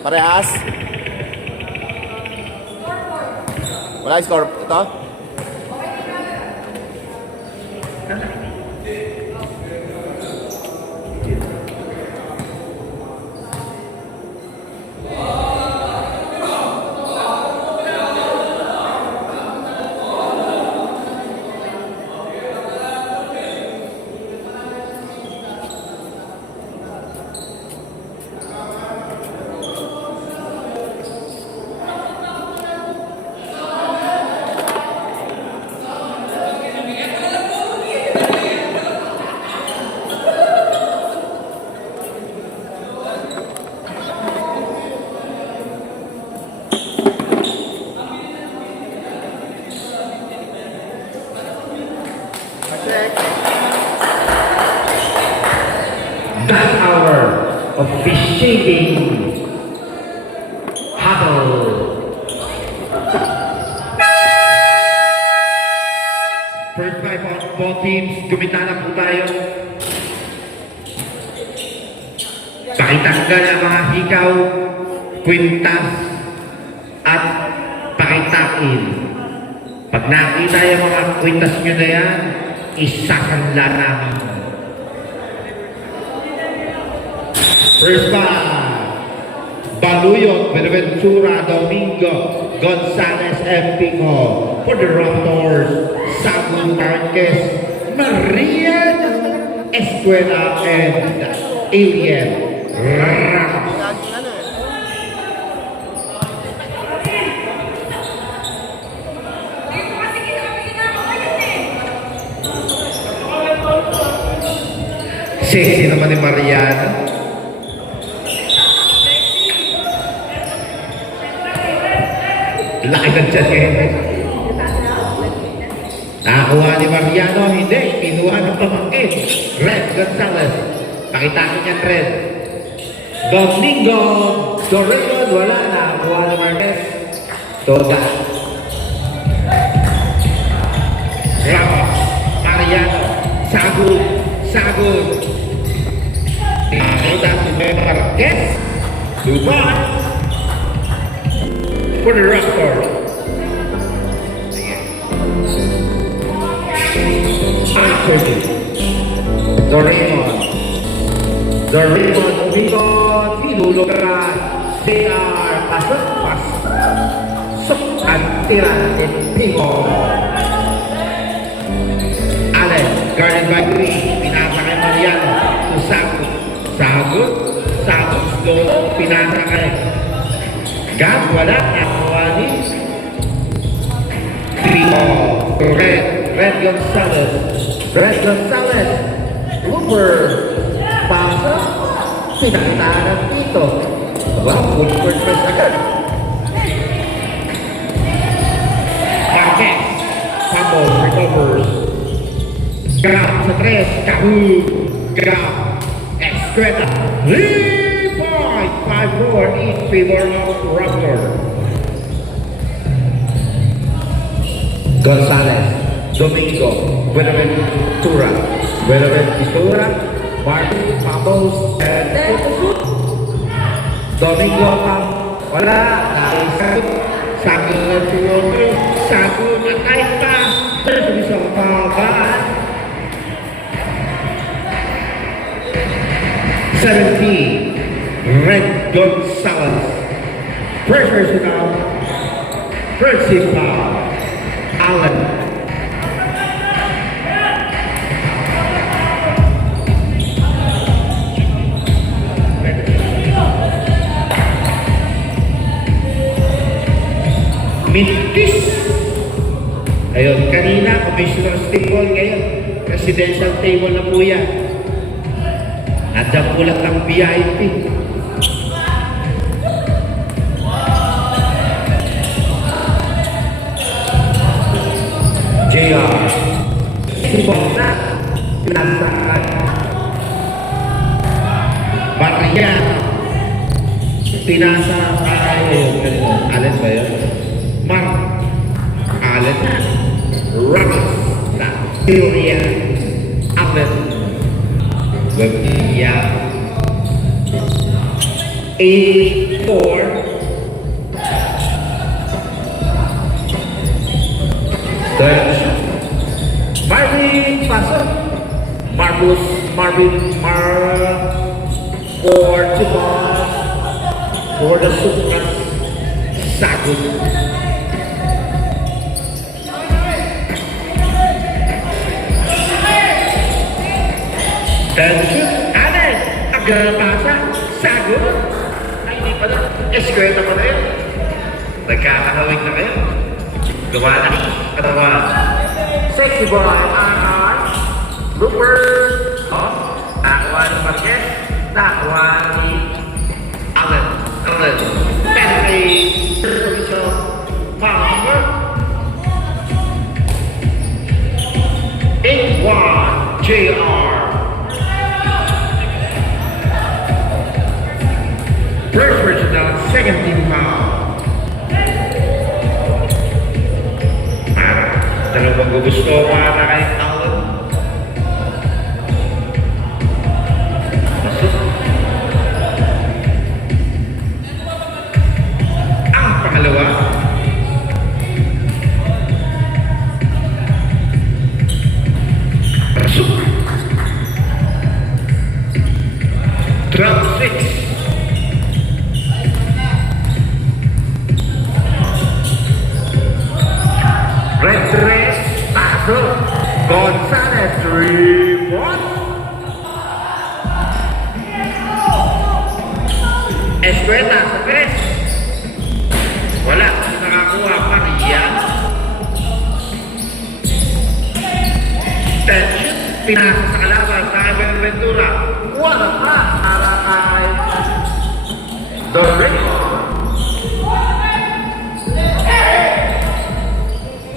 Parehas. Wala yung score. Ito? That hour of officiating huddle. First five on both teams, gumita na po tayo. Pakitanggal ang mga hikaw, kwintas, at pakitain. Pag nakita yung mga kwintas nyo na yan, isasanla namin. First five, Baluyot, Benaventura, Domingo, Gonzales, Empingo. For the Raptors, Samuel Marquez, Marian Escuela, and Alien Ramos. Sexy naman ni Mariana. Laki ng tiyan ngayon. Nakakuha ni Mariano, hindi. Kinuha ng pamangkin. Red Gonzales. Pakitain niya Red. Domingo Dorayon, wala na. Nakakuha ni Marquez. Toda. Ramos. Mariano. Sagud. Sagud. Nakita si Marquez. Dubai. For the Raptors. Anthony. Doraemon. Doraemon. Umikot. Tinulugan. JR. Pasok. Pasok. At tira. Pingo. Allen. Guarded by Green. Pinasa kay Mariano. Sagud. Sagud. Sagud. Slow. Pinasa kay Gab, wala. Nakuha ni Trio. Red Gonzales. Red Gonzales. Looper. Pasa. Pinakitahan dito. Wow, good first press agad. Marquez. Pablo recovers. Grab sa tres. Kahug. Grab. Escuela. 3.54 in favor of Raptor. Gonzales, Domingo, Buenaventura, Martin, Pamos, and Domingo, wala, naisap, sakit na siguro, sakit na kahit pa, isang pabaan. 17. Red Gonzales. Pressure now. Principal. Allen. Mintis. Ayun, kanina, commissioner's table ngayon. Presidential table na po yan. Nandiyan po lang ng VIP. JR. Sibok na. Pinasaan. Maria. Pinasa Allen ba yun? Allen. Ramos. Julia. Allen. Webia. 8-4. Then, Marvin pasok. Marvin for Timon for the Supras Sagut. Then shoot, Alan, agad pasa, Sagut. Ay, hindi pa na. Eskweta pa na yun. Nagkakahawig na kayo. Lumalaki, katawan. Sexy boy, Looper. Oh, nakuha ng Marquez. Nakuha ni Allen. Penetrate. Servicial. Palmer. 8-1. JR. First personal, second team foul. Dalawang gusto para kay Allen. Masuk. Ang pangalawa. Masuk. 12-6. Red dress, pasok. Gonzalez, 3-point. Escueta sa tres. Wala, nakakuha pa riyan. Tension, pinasa sa kalaban kay Ventura. Wala pa para kay Dorrego.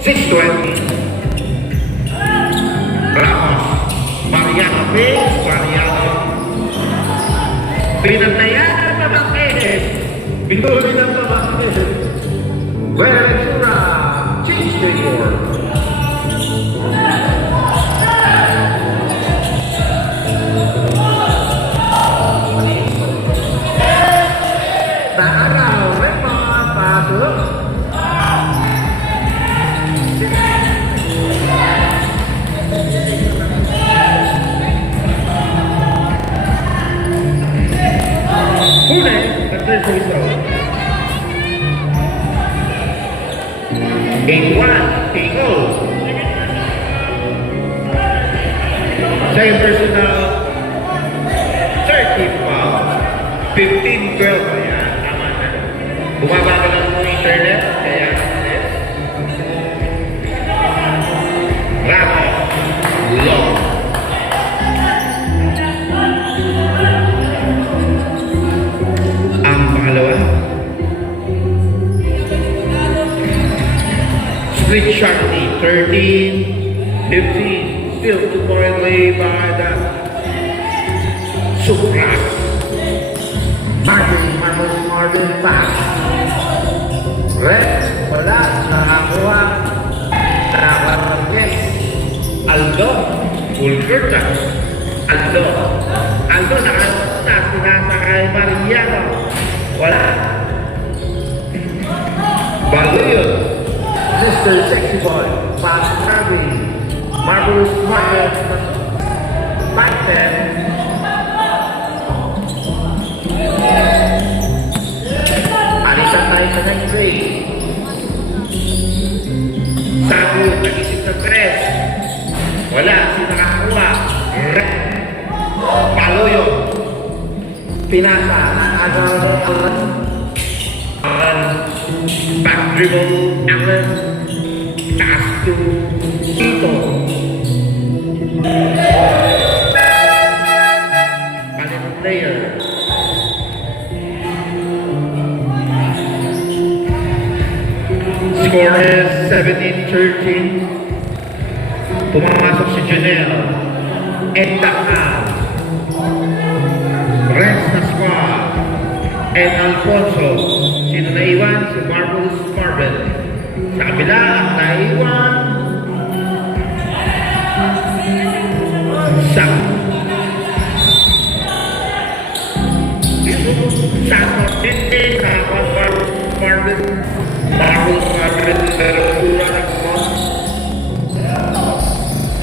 6-20. Ramos. Mariano Pix. Mariano. Pinantayan ang pabakit. Pinuli ng pabakit. Ventura. Change the score. Taaraw. Raymond. Pasok. Huli, the third result. 8-1, Pico. Second personal, 13 foul. 15-12 pa yan. Tama na. Bumaba ka lang sa internet, kaya Ramos. Long. Split Sharky, 13-15, still 2-point lead by the Supras. Marvin pass. Red, wala, nakakuha. Nakakuha Marquez. Aldo, Fulgerta. Aldo, nakakuha, sinasa kay Mariano. Wala. Baluyon. Mr. Sexy Boy, Bob Harvey, Marvelous Marvelous, back then. Alisan tayo sa next break. Sabu, nag-isip ng tres. Wala, sinakakuha. Red. Paloyo. Pinasa, back dribble, Allen, pass to Tito. Palit player. Score is 17-13. Pumasok si Janelle. Endakal. Rest na squad. And Alfonso. Sino naiwan? Si Marvelous Marvel. Sa kabila, ang naiwan. Sam. Santos Dinding, Marvin,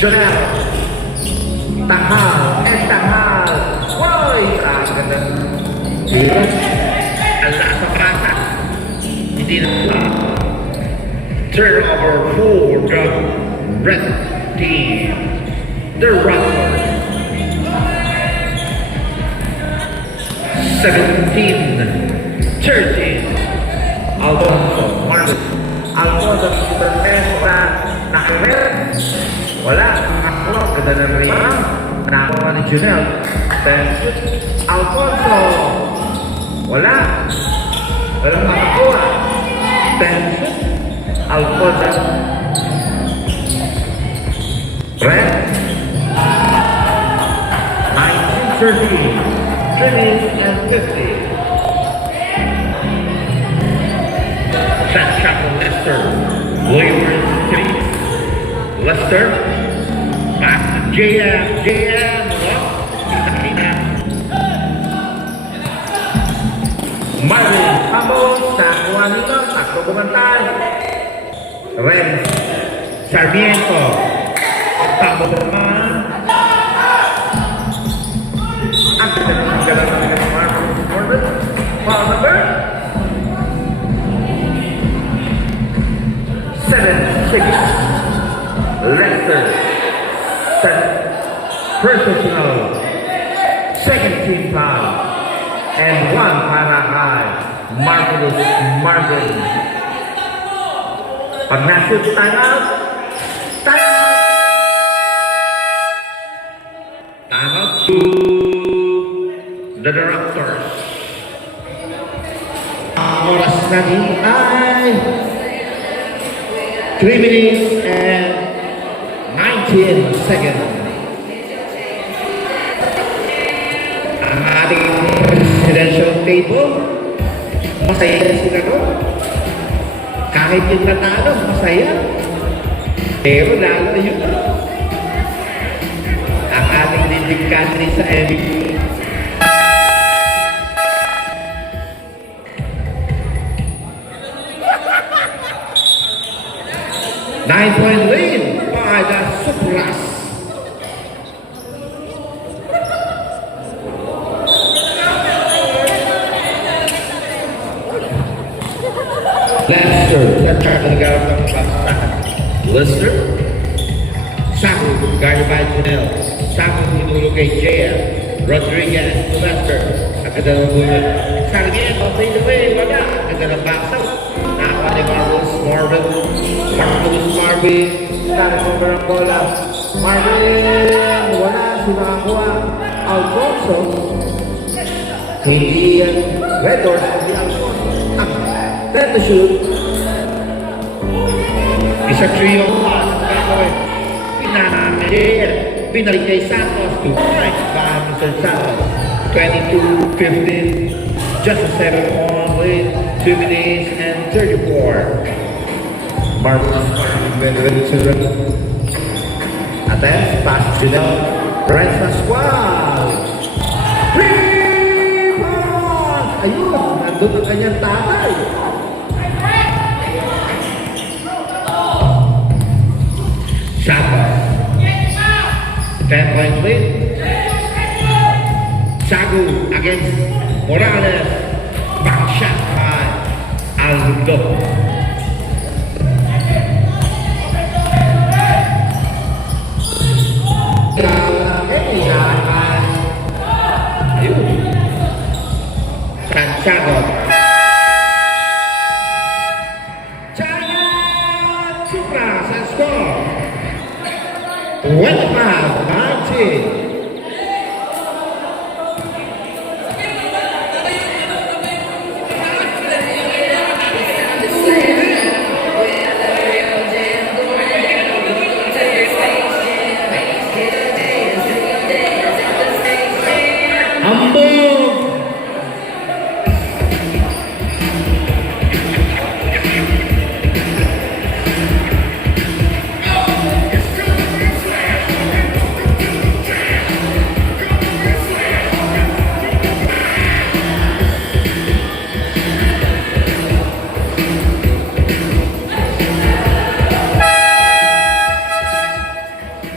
Jonel, Tahal, Woy! Ganda. Ala sa kasa. Hindi na turnover for the red team. The Rockers. 17-13. Alfonso Marcos. Alfonso Superman na nakamer. Wala. Nakakuha. Ganda ng rebound. Nakakuha ni Junel. Alfonso. Wala. Walang makakuha. Alfonso. Red. 19-13. 30 and 50. Shot from Lester. Wayward 3. Lester. Back to JM. Marvin Pabos. Nakuha nito. Sakto bumantay. Ren Sarmiento. Pabos naman. Ang ganda ng Marvin. Foul number 7-6. Lester. Personal. Second team foul. And one para kay Marvin. Pag na-shoot, time out. Time out to the Raptors. Ang oras natin ay 3 minutes and 19 seconds. Ang ating presidential table, masaya sila doon. Kahit yung natalo, masaya. Pero lalo yun. Ang ating leading candidate sa MVP. Nine-point lead by the Supras. Lester, Lester. Saku, guarded by Janelle. Saku tinulog kay JF. Rodriguez, Lester. Agad ang bulan. Sarmiento, fade away, wala. Agad ang box out. Nakakuha ni Marvin. Tarik mo ng bola. Marvin, wala. Sinakakuha. Alfonso. Hindi yan. Red Doors, hindi Alfonso. Then to shoot. Isa trio. Binalik kay Santos to right by Mr. Santos. 22-15. Just a 7-on lead. 2 minutes and 34. Marvin Aten, pass to the Renz Pascual. 3 points! Ayun, nandun ang kanyang tatay. Santos. 10-point lead. Sagu against Morales. Back shot by Aldo. Santiago. Giant Supras and score. 25-19.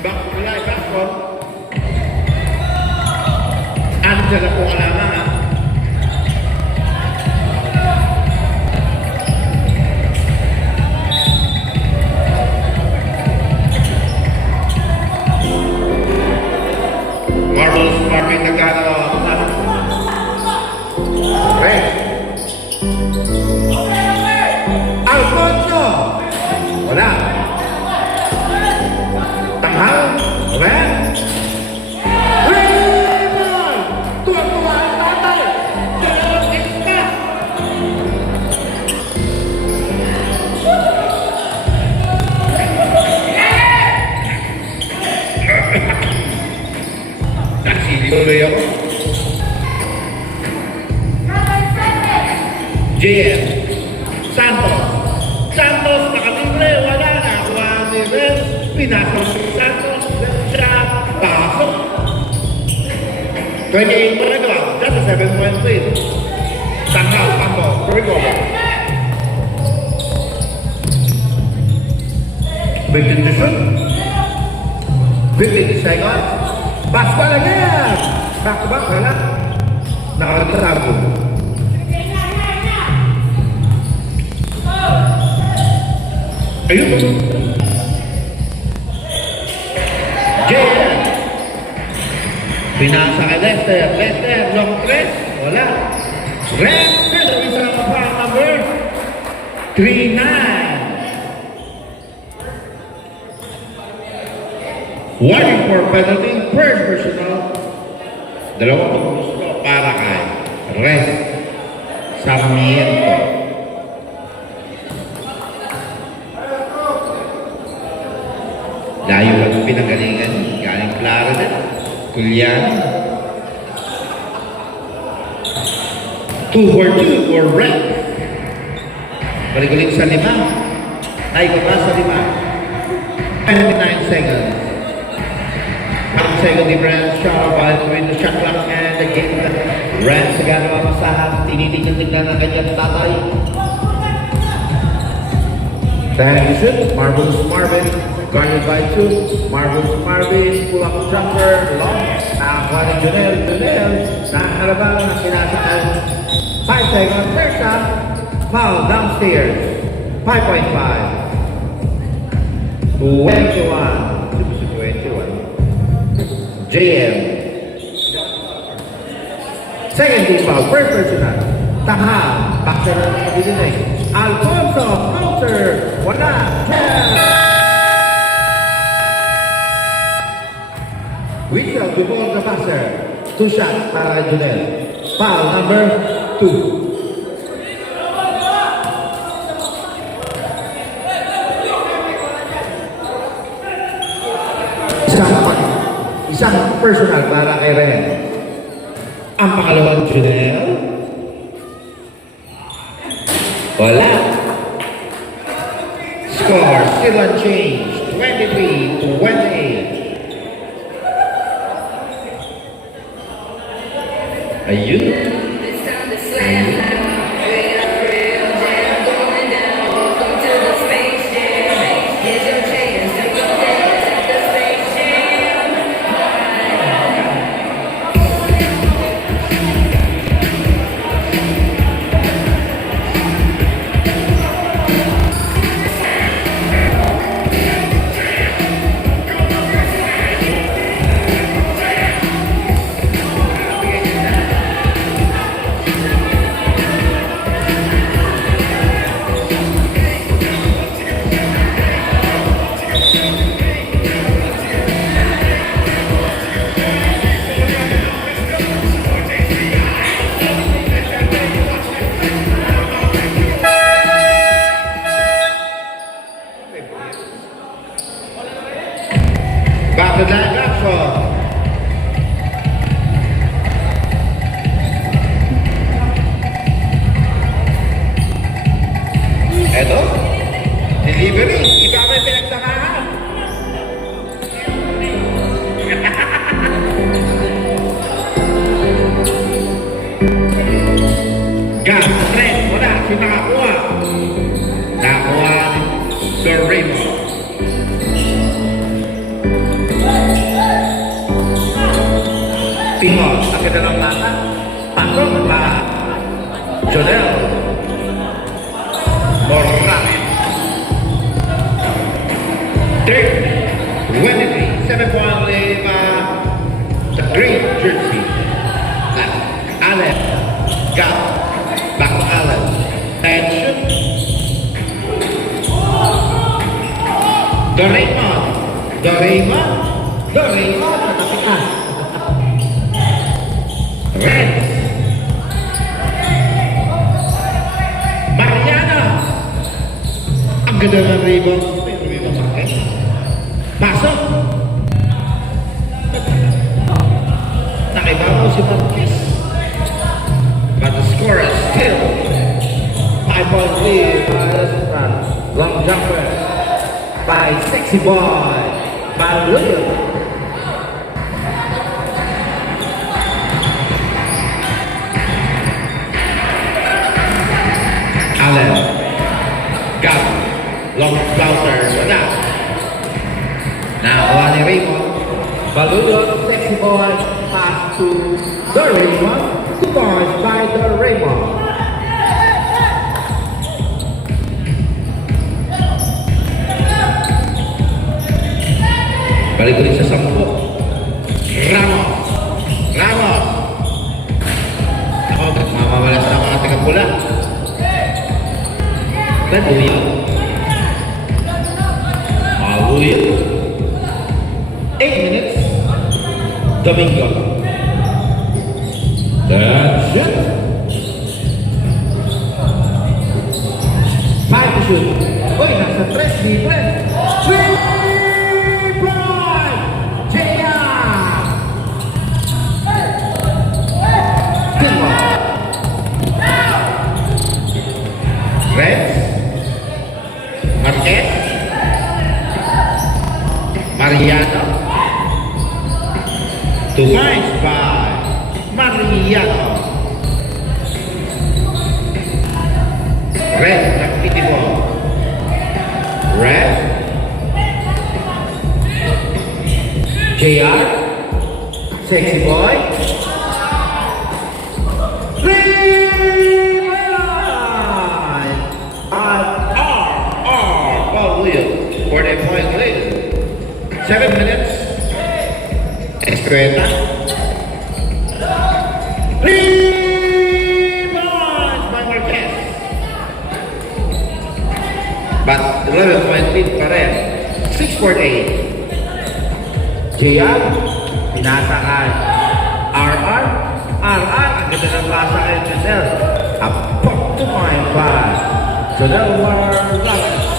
backcourt. Andiyan na po kalamangan. Marbles, Marvin nagkagawa. Red. Alfonso. Wala. Tanghal. Red. Raymond. Tuwa-tuwa ang tatay. Dalawang extra. Tuloy ako. JM. Santos. Santos nakatibre. Wala na. Kuha si Red. Pinasok si Santos. Siya. Pasok. 28 pa ito. Just a 7-point lead. Tanghal. Tambo. Recover. 15 seconds. Basketball again! Back to back, wala. Nakakatago. Ayun. J.M. Pinasa kay Lester. Lester, long press. Wala. Lester, isang pa number 3-9. Warning for penalty, first personal. Dalawang pagpusto para kay Res Sarmiento. Layo ang pinagalingan, galing Florida, Culian. 2 for 2 for Red. Balik-balik sa 5. Ay, pa sa 5. 29 seconds. 1 second difference, shot by between the shot clock and the game. Red sa gano'ng masahan, tinitignan ng kanyang tatay. Dahil shoot, Marbles Marvin, guarded by 2. Marbles Marvin, pull-up jumper, long. Nakakuha ni Junel, nakakalaban ang sinasakal. 5 seconds, first shot, foul downstairs, 5.5. 21. JM. Second team foul, first personal. Tanghal, backser ng kabinet. Alfonso, counter, wala, 10. Whistle to ball the passer. 2 shots para Junel. Foul number 2. Isang personal para kay Ren. Ang pangalawang Junel. Wala. Score still unchanged. 23-28. Ayun. Back to that action. Eto, delivery. Iba may pinagsamahan. Gas, Red, wala. Si nakakuha. Nakakuha Sir Raymond. Timor, ang ganda ng mata. Pasok pa. Jonel. Morales. 23, 7-point lead the green jersey. Allen. Gap. Back to Allen. And shoot. Doraemon. Natapit na. Red. Mariana. Ang ganda ng rebound. May rebound ba? Pasok. Nakibago si Marquez. But the score is still 5-point lead. Long jumper by Sexy Boy. By William. Allen. Gap. Long bouncer. Wala. Nakuha ni Raymond. Balulot. Sexy Boy. Pass to the Raymond. 2 points by the Raymond. Balik ulit sa 10. Ramos. Ako, mamawalas na mga taga-pula. Baduyo. Maluyo. 8 minutes. Domingo. That's it. 5 to shoot. Uy, nasa 3 libre. 3-point! Jaya! Timor. Reds. Marquez. Mariano. 2 points by Mariano. Red, nakikitibo. Red. JR. Sexy Boy. 3-point! Paul Williams. 40-point lead. 7 minutes. Escueta. 3 points by Marquez. But 11-point lead pa rin. 6-8. JR. Pinasa kay RR. Ang ganda ng pasa kay Janelle. A pop to point by Janelle Morales.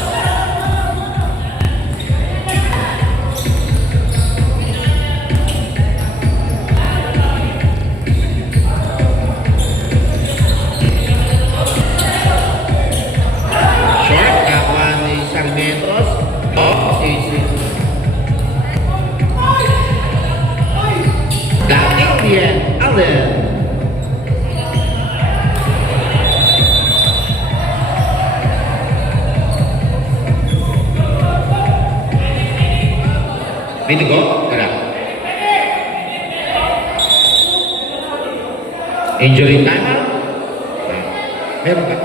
Sarmientos. The Indian Allen. May dugo? Wala. Injury time out? Meron ba?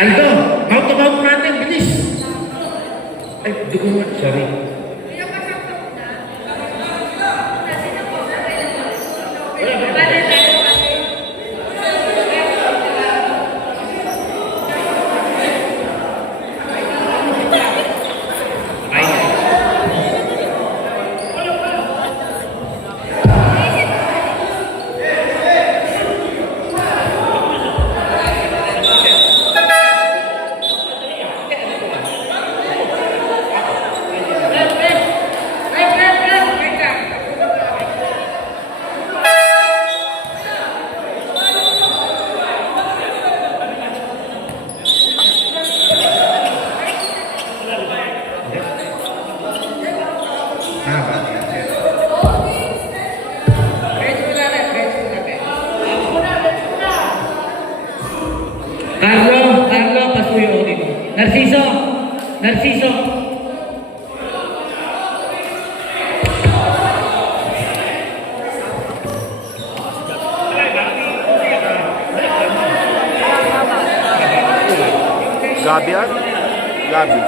Aldo, mount natin, bilis! Ay, dugo mo, sorry. Narciso! Narciso! Gabi yan? Gabi.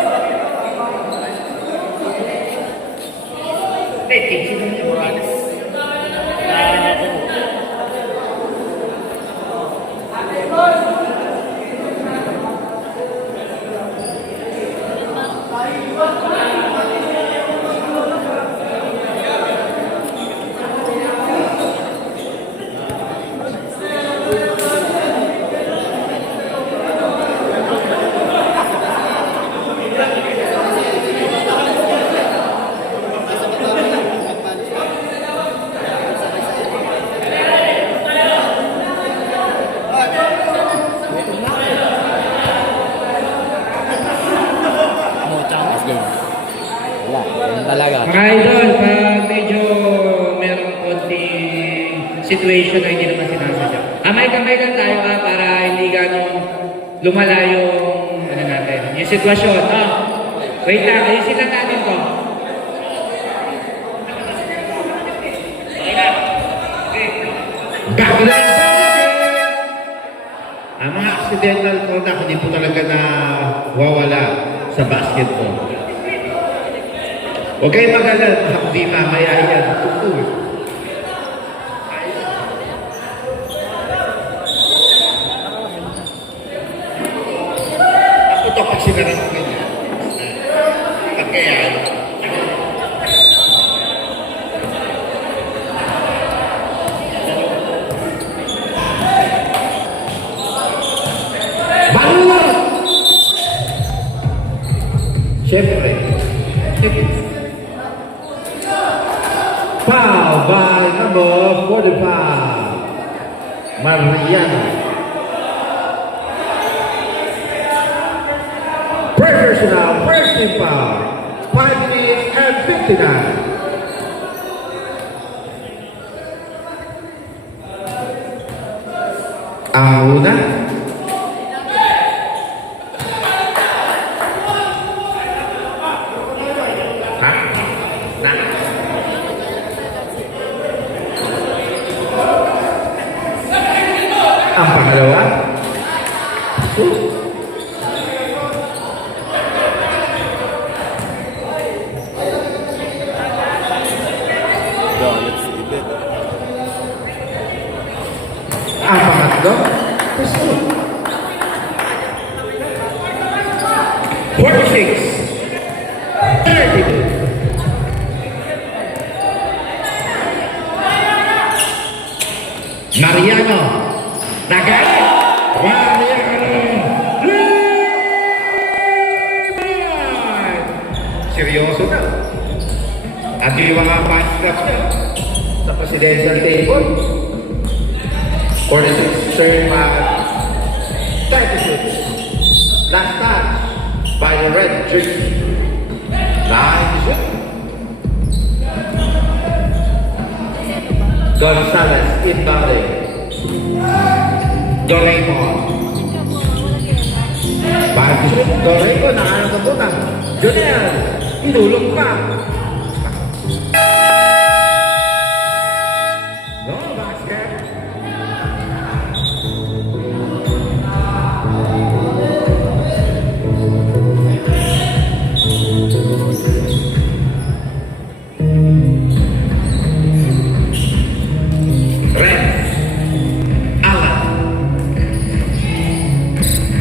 Let's go. Wala, ganun talaga. Mga idol, pag medyo merong konting situation na hindi naman sinasadya. Kamay-kamay lang tayo para hindi ganong lumala yung, ano natin, yung sitwasyon. Oh, wait lang, ayusin lang natin to. Backline! Ang mga accidental contact, hindi po talaga na wawala sa basketball. Huwag kayo mag-alala, hindi mamaya yan. Tutul. Ako to pag sinarap ko ganyan. At kaya, balot! Siyempre, foul by number 45, Mariano. Personal first team foul, 5 minutes and 59. Ang una, ang pangalawa, Yeah, let's keep it. ang pangatlo, 46, 32. Mariano, nagalit! Mariano! Rebound! Seryoso na. At yung mga fans clubs niya sa presidential table. 46, third man, 36. Last touch by the red jersey. 9-0. Gonzalez inbounding. Doraemon. Bakit Doraemon nakahanap ng butang. Junior, inulong pa. No basket.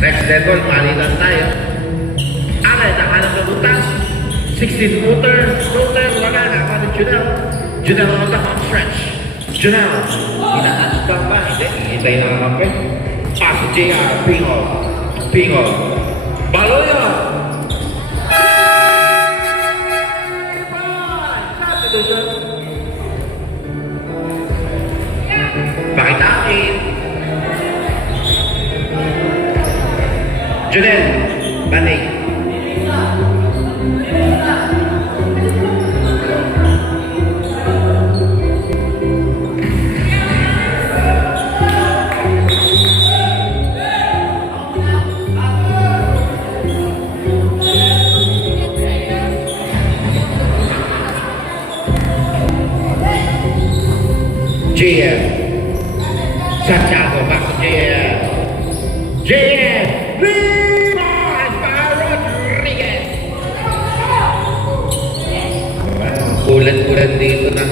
Next level, malitan tayo. Alay, nakahanap ng butas. 16-footer, wala na. Ano, Junel? Junel on the home stretch. Junel, hinahanap ka ba? Hindi, hihintay na naman pa. Pass JR, Pingol. Baloy! Pakitain. Junel, Banig. JM. Santiago back to JM. JM. Limos para Rodriguez. Ulan-ulan dito ng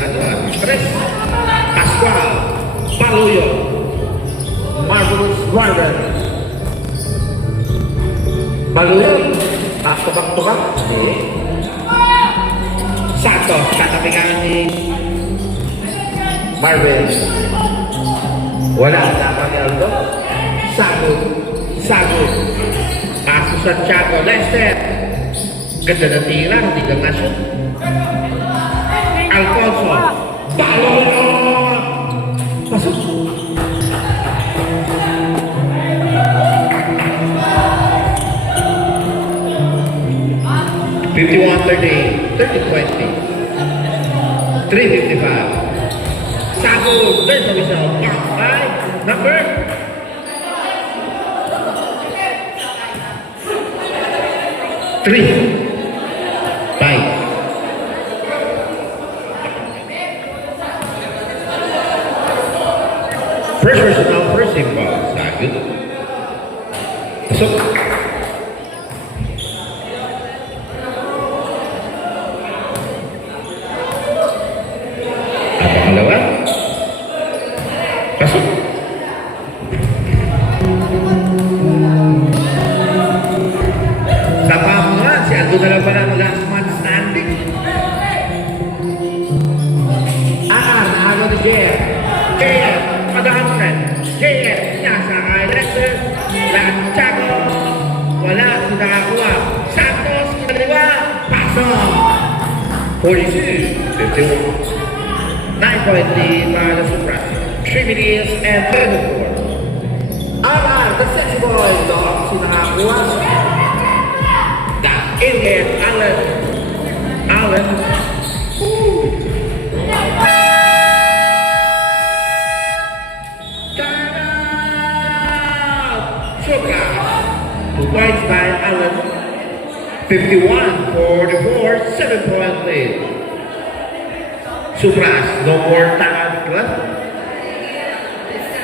stress. Pascual. Paluyo. Marvelous Marvin. Paluyo. Tubak-tubak. Santos. Katapikan ni Marvin. Wala. Dapat ni Aldo. Sagot. Sagot. Paso Santiago. Lester. Ganda na tira. Hindi ka na-shoot. Alfonso. Balon! Pasok. $51-30, 30-20, 355. Sago, there's a whistle. Mark by number 3. 5. First personal, first team ball. Sagot. Pasok. At pangalawa. Pasok. Sa pamuhan, si Aldo na lang pala ang last man standing. Nahalo ni JF. JF. Madamren, JF, nasa kay Lester, Santiago, wala si nakakuha, Santos, kaliwa, pasok, 42-51, 9 point lead by the Supras, 3 minutes and 34. The sexy boy, dog, si nakakuha, that in-air, Allen, points by Allen. 51-44, 7-point lead. Supras, no more time left.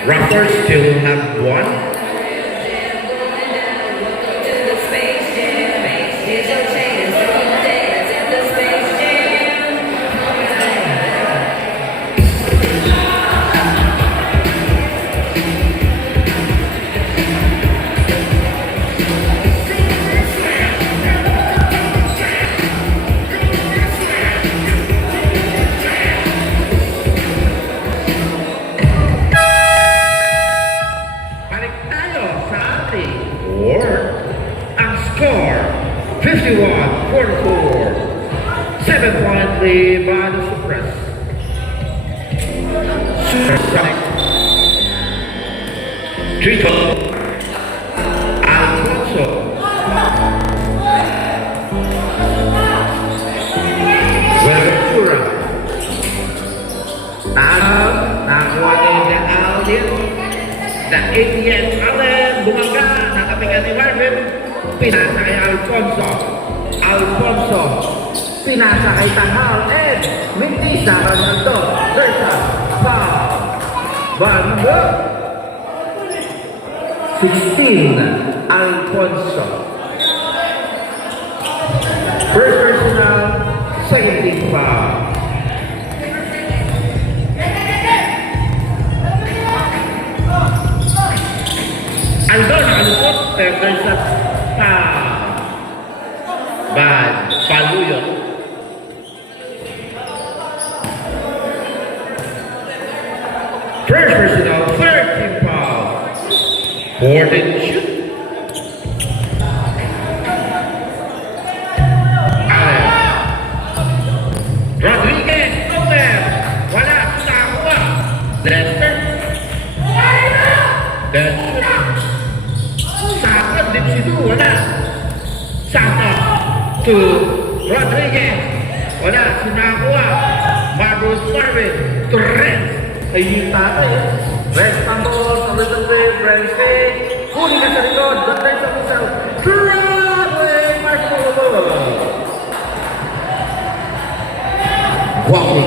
Raptors still have one. Score 51-44, 7-point lead by the Supras. Supersonic. Trito. Alfonso. Ventura. Nakuha ni Alden. The ATS Allen bumangga. Nakapigan ni Marvin. Pinasa kay Alfonso. Alfonso. Pinasa kay Tanghal. And Mintisa Ronaldo. Versa. Foul. Bando. 16. Alfonso. First personal. Second team foul. Aldo nakalupot. Pero there's a by Paluyo. First personal, third team foul. Fourth and shoot. Allen. Rodriguez, over. Wala, nakakuha. Lester. Then shoot. Sakot din si Du, wala. Santos to Rodriguez. Wala, sinakuha. Marvelous Marvin to Renz. Ayun tatay. Renz Santos, a little bit, Renz Fay. Huli ka sa likod, the Renz of himself. Broadway, Marvelous. Wow.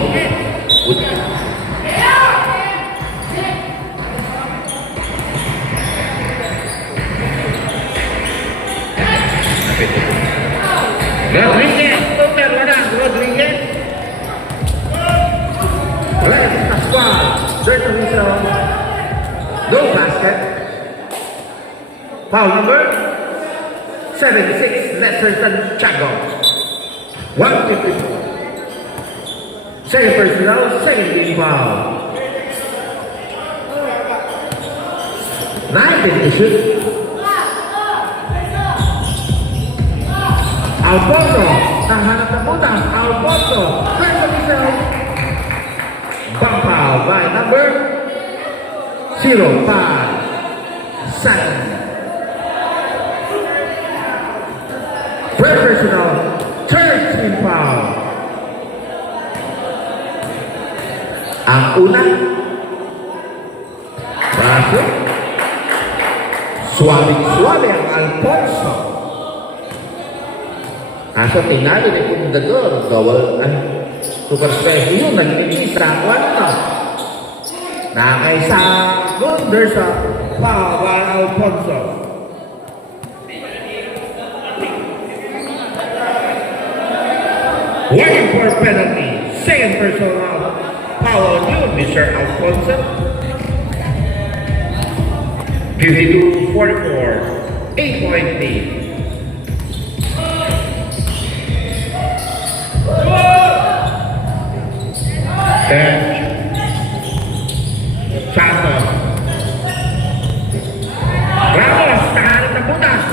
Rodriguez, number 1, Rodriguez. Red Pascual, third whistle. No basket. Foul number 76, Lester Santiago. 154. Second personal, second team foul. 9 to shoot. Alfonso, nahanap na putas. Alfonso, first official. Bump foul by number 05, San. First personal, third team foul. Ang una, Braso. Suave ang Alfonso. Kaso tinalo ni Fundador, super special yun, nag-inis sa kwarto. Nakaisa, there's a foul by Alfonso. Waiting for a penalty. Second personal foul on you, Mr. Alfonso. 52-44, 8-point lead. Santos. Ramos, tahanan ng butas.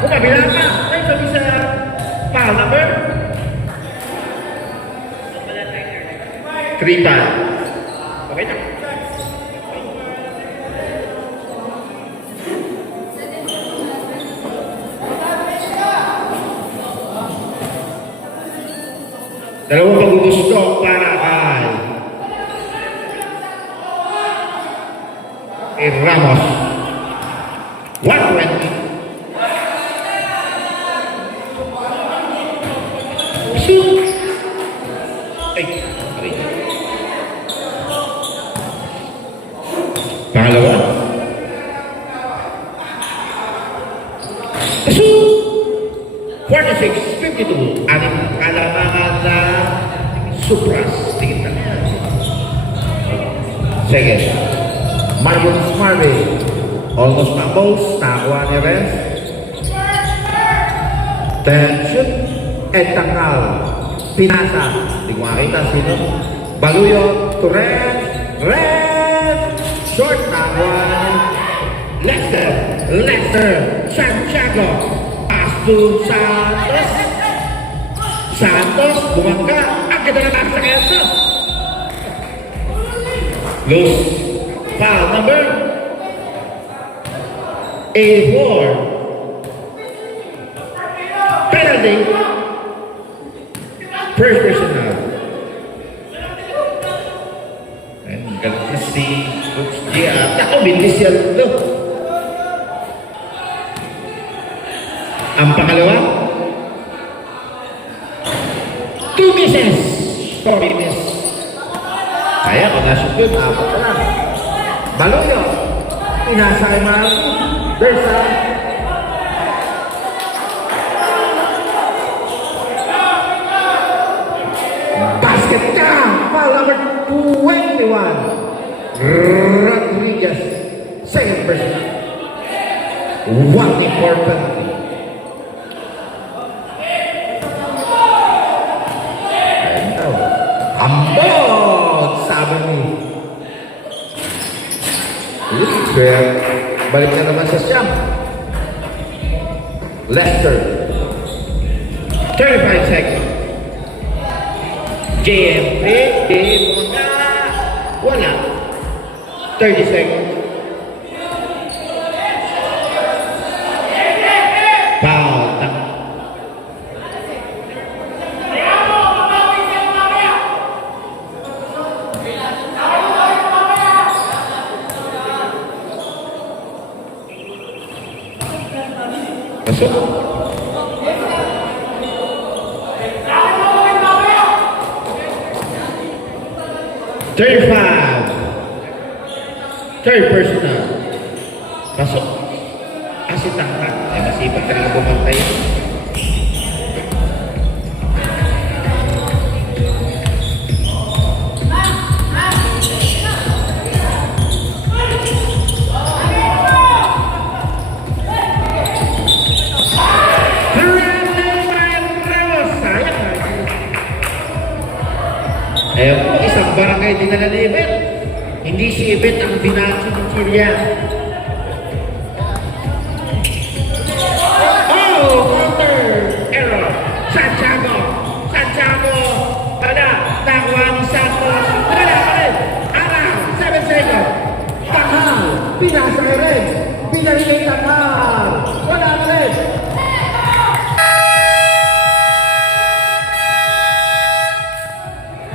Kumabila pa. Ay, sabi sa foul number 3-5. Okay na. Dalawang paggugusto para kay Ramos. 120. Shoot! Ay, sorry. Pangalawa. Shoot! 46-52. Aning kalamangan na Supras. Tingin na yan. Second. Marion Smart. Almost na-post. Nakakuha ni Rez. Then shoot. Ed Tangal. Pinasa. Hindi ko makita sino. Baluyo to Rez. Rez! Short. Nakakuha ni Lester. Lester. Santiago. Pass to Santos. Santos. Bumangga. Ang ganda na sa kaya. Loose. Foul number 84. Penalty. First personal. And galit na si Coach Gia. Ako, bintis yan ito. Ang pangalawa. 2 misses. Sorry, miss. Kaya kung nashoot yun, apat na lang. Baluyo. Pinasa kay Marco. There's a basket down. Foul number 21. Rodriguez. Second person. One important. Ambot! Sabi ni Fair. Balik na naman sa siyam. Lester. 35 seconds. JMP. Wala. 30 seconds. Foul. Masuk. Third personal. Pasok. Kasi tangka. Ay masipag talaga bumantay. Ayun po, isang barangay dinala ni Ibet. Hindi si Ibet ang dinaksinchirya. Oh, counter error. Santiago. Pada, nakuha ni Santos. Wala pa rin. Arang, 7 seconds. Tanghal, pinasa ka rin. Pinarinig Tanghal. Wala pa rin.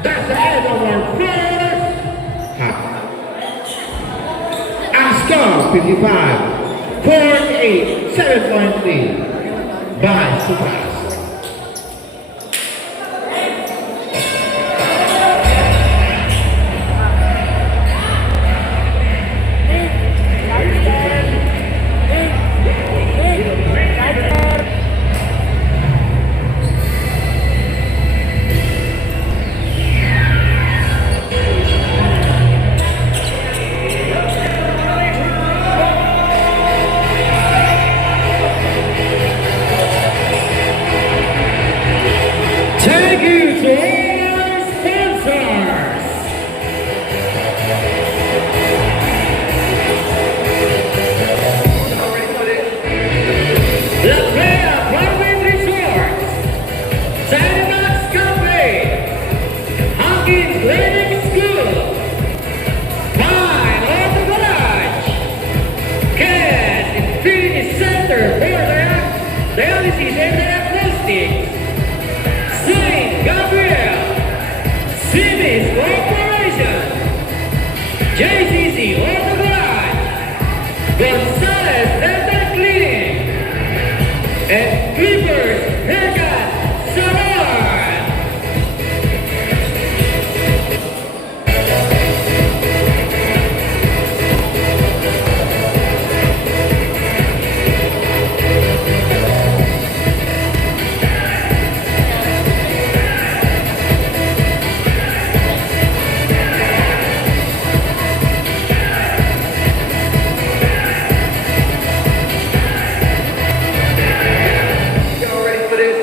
That's the end of our first half. Ang score, 55, 48, 7.3 by Supras. Thank you to our sponsors. La Brea Private Resort, Dynamax Cafe, Hawkins Learning School, Pine Auto Garage, Cass Infinity Center for Dialysis and Diagnostics, Saint Gabriel, Simmons Corporation, JCC Auto Garage, Gonzalez Dental Clinic, and Clippers Haircut Salon. Y'all ready for this?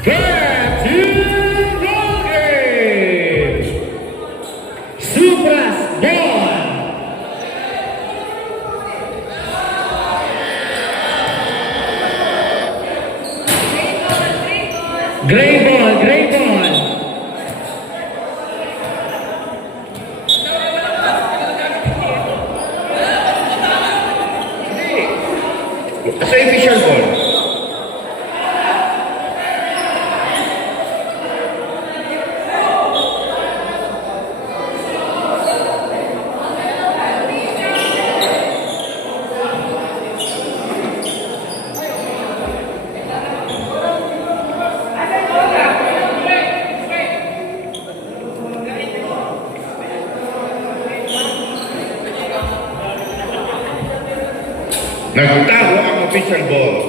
Back to ball game. Supras ball. Gray ball, gray ball. Sa official ball. Nagtago ang official ball.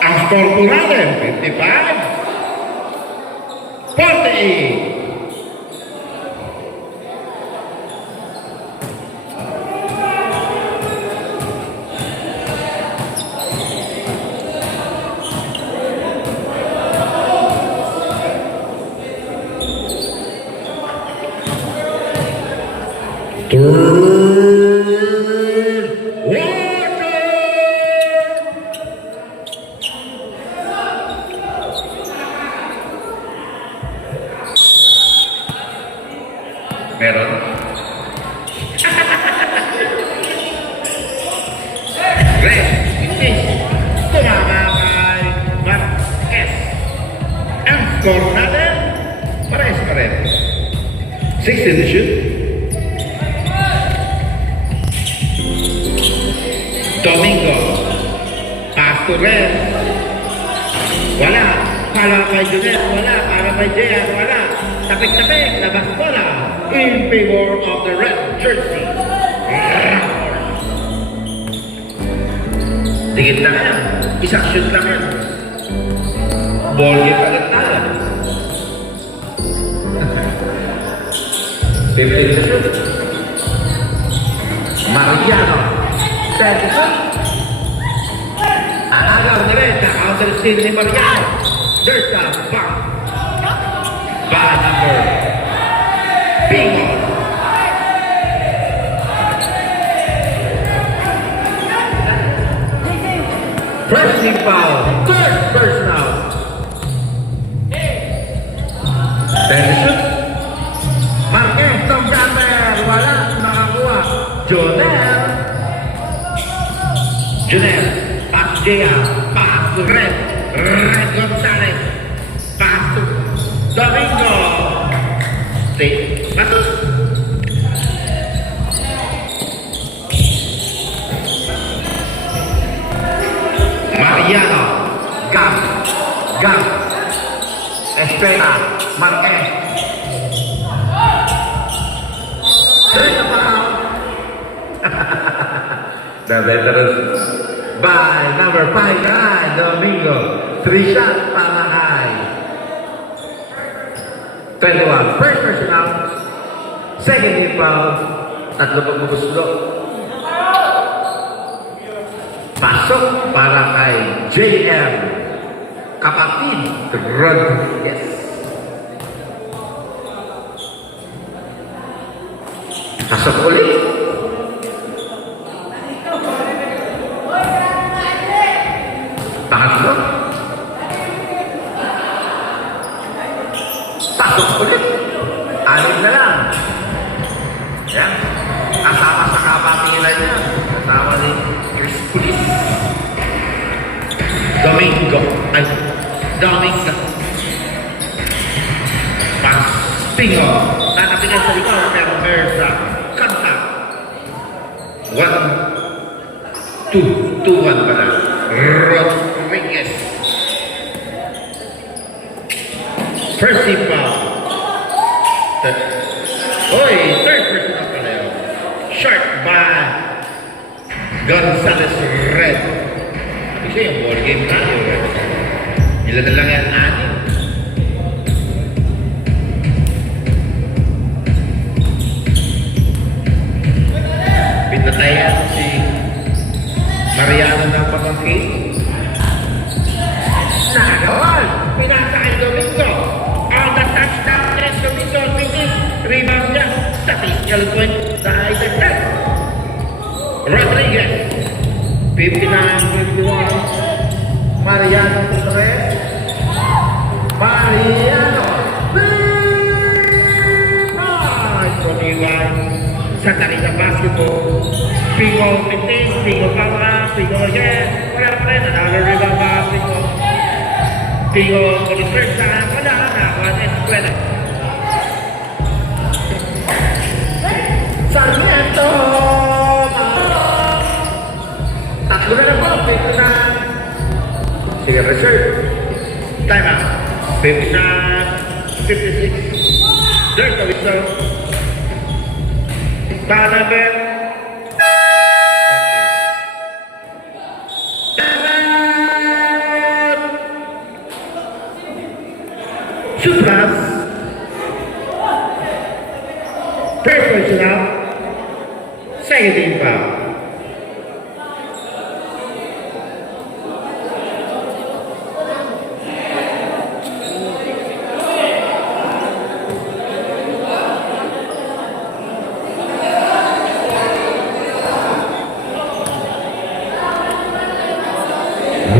Ang score po natin, 55, 48. score natin. Pares pa rin. 16 to shoot. Domingo. Pass to Red. Wala. Para kay Junet. Wala. Para kay Jaya. Wala. Tapik-tapik. Labas bola. In favor of the red jersey. Tingin lang yan. Isang shoot lang yan. Ball game agad tayo. 15 to shoot. Mariano. 10 to shoot. Agaw ni Red. Counter steal ni Mariano. There's a back. By number. Bingo. First team foul. Third personal. 10 to shoot. Marquez, Tom Jumper. Wala. Nakakuha. Jonel. Jonel. Pass Jaya. Pass to Red. Red Gonzalez. Pass to Domingo. Batus. Mariano. Gam. Espera. Marquez. Three to foul. The veterans by number 5 guy, Domingo. 3 shots para high. 21. First personal. Second team foul. Tatlo pagmubuslo. Pasok para kay JM. Kapatid Rodriguez. Pasok ulit. Pangatlo. Pasok ulit. Anim na lang. Yan. Kasama sa kapatingilan niya. Kasama ni Chris Pulis. Domingo. Pass. Pingo. Nakatingin sa ikaw. Pero Merza. Kanta. 1-2. 2-1 pala. Rodriguez. First team foul. Third personal pala yun. Short by Gonzalez Red. Kasi yung ball game tayo. Ilan na lang yan? 6. Pinatayan si Mariano ng pamangkin. Nagawan! Pinasa kay Domingo. On the touchdown net, Domingo finish. Rebound niya. Statistical point sa Isaac. Rodriguez. 59-51. Mariano to the rest. Mariano. Nice! 21. Sa kanina basketball. Pingo 15. Pingo Pala. Pingo again. Wala pa rin. Another rebound ba? Pingo for the first time. Wala na. 1-12. Sarmiento! Tatlo na po. 59. Sige, reserve. Time out. 59. 56. There's the whistle. Banabel. Supras. First personal. Second team foul.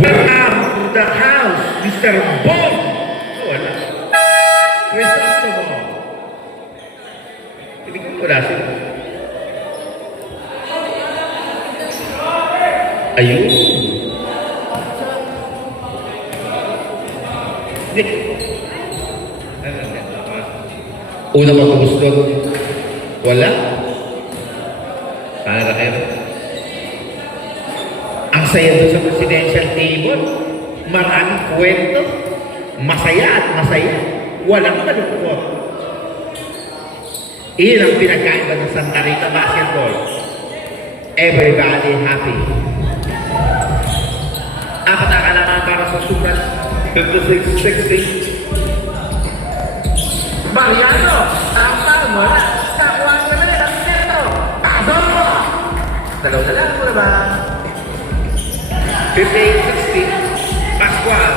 Welcome to the house, Mr. Bob. Wala. Crisostomo. Ibigay ko na siya. Ayun. Hindi. Una pagkuslog. Wala. Para kayo. Ang saya doon sa presidential table. Maraming kwento. Masaya at masaya. Walang malungkot. Iyan ang pinagkaiba ng Santa Rita Basketball. Everybody happy. Apat na kalaman para sa Super 56-60. Mariano, tama mo na. Kakuha niya na rin ang sentro. Pasok mo! Dalaw na lang mo na ba? 58-60. Pascual.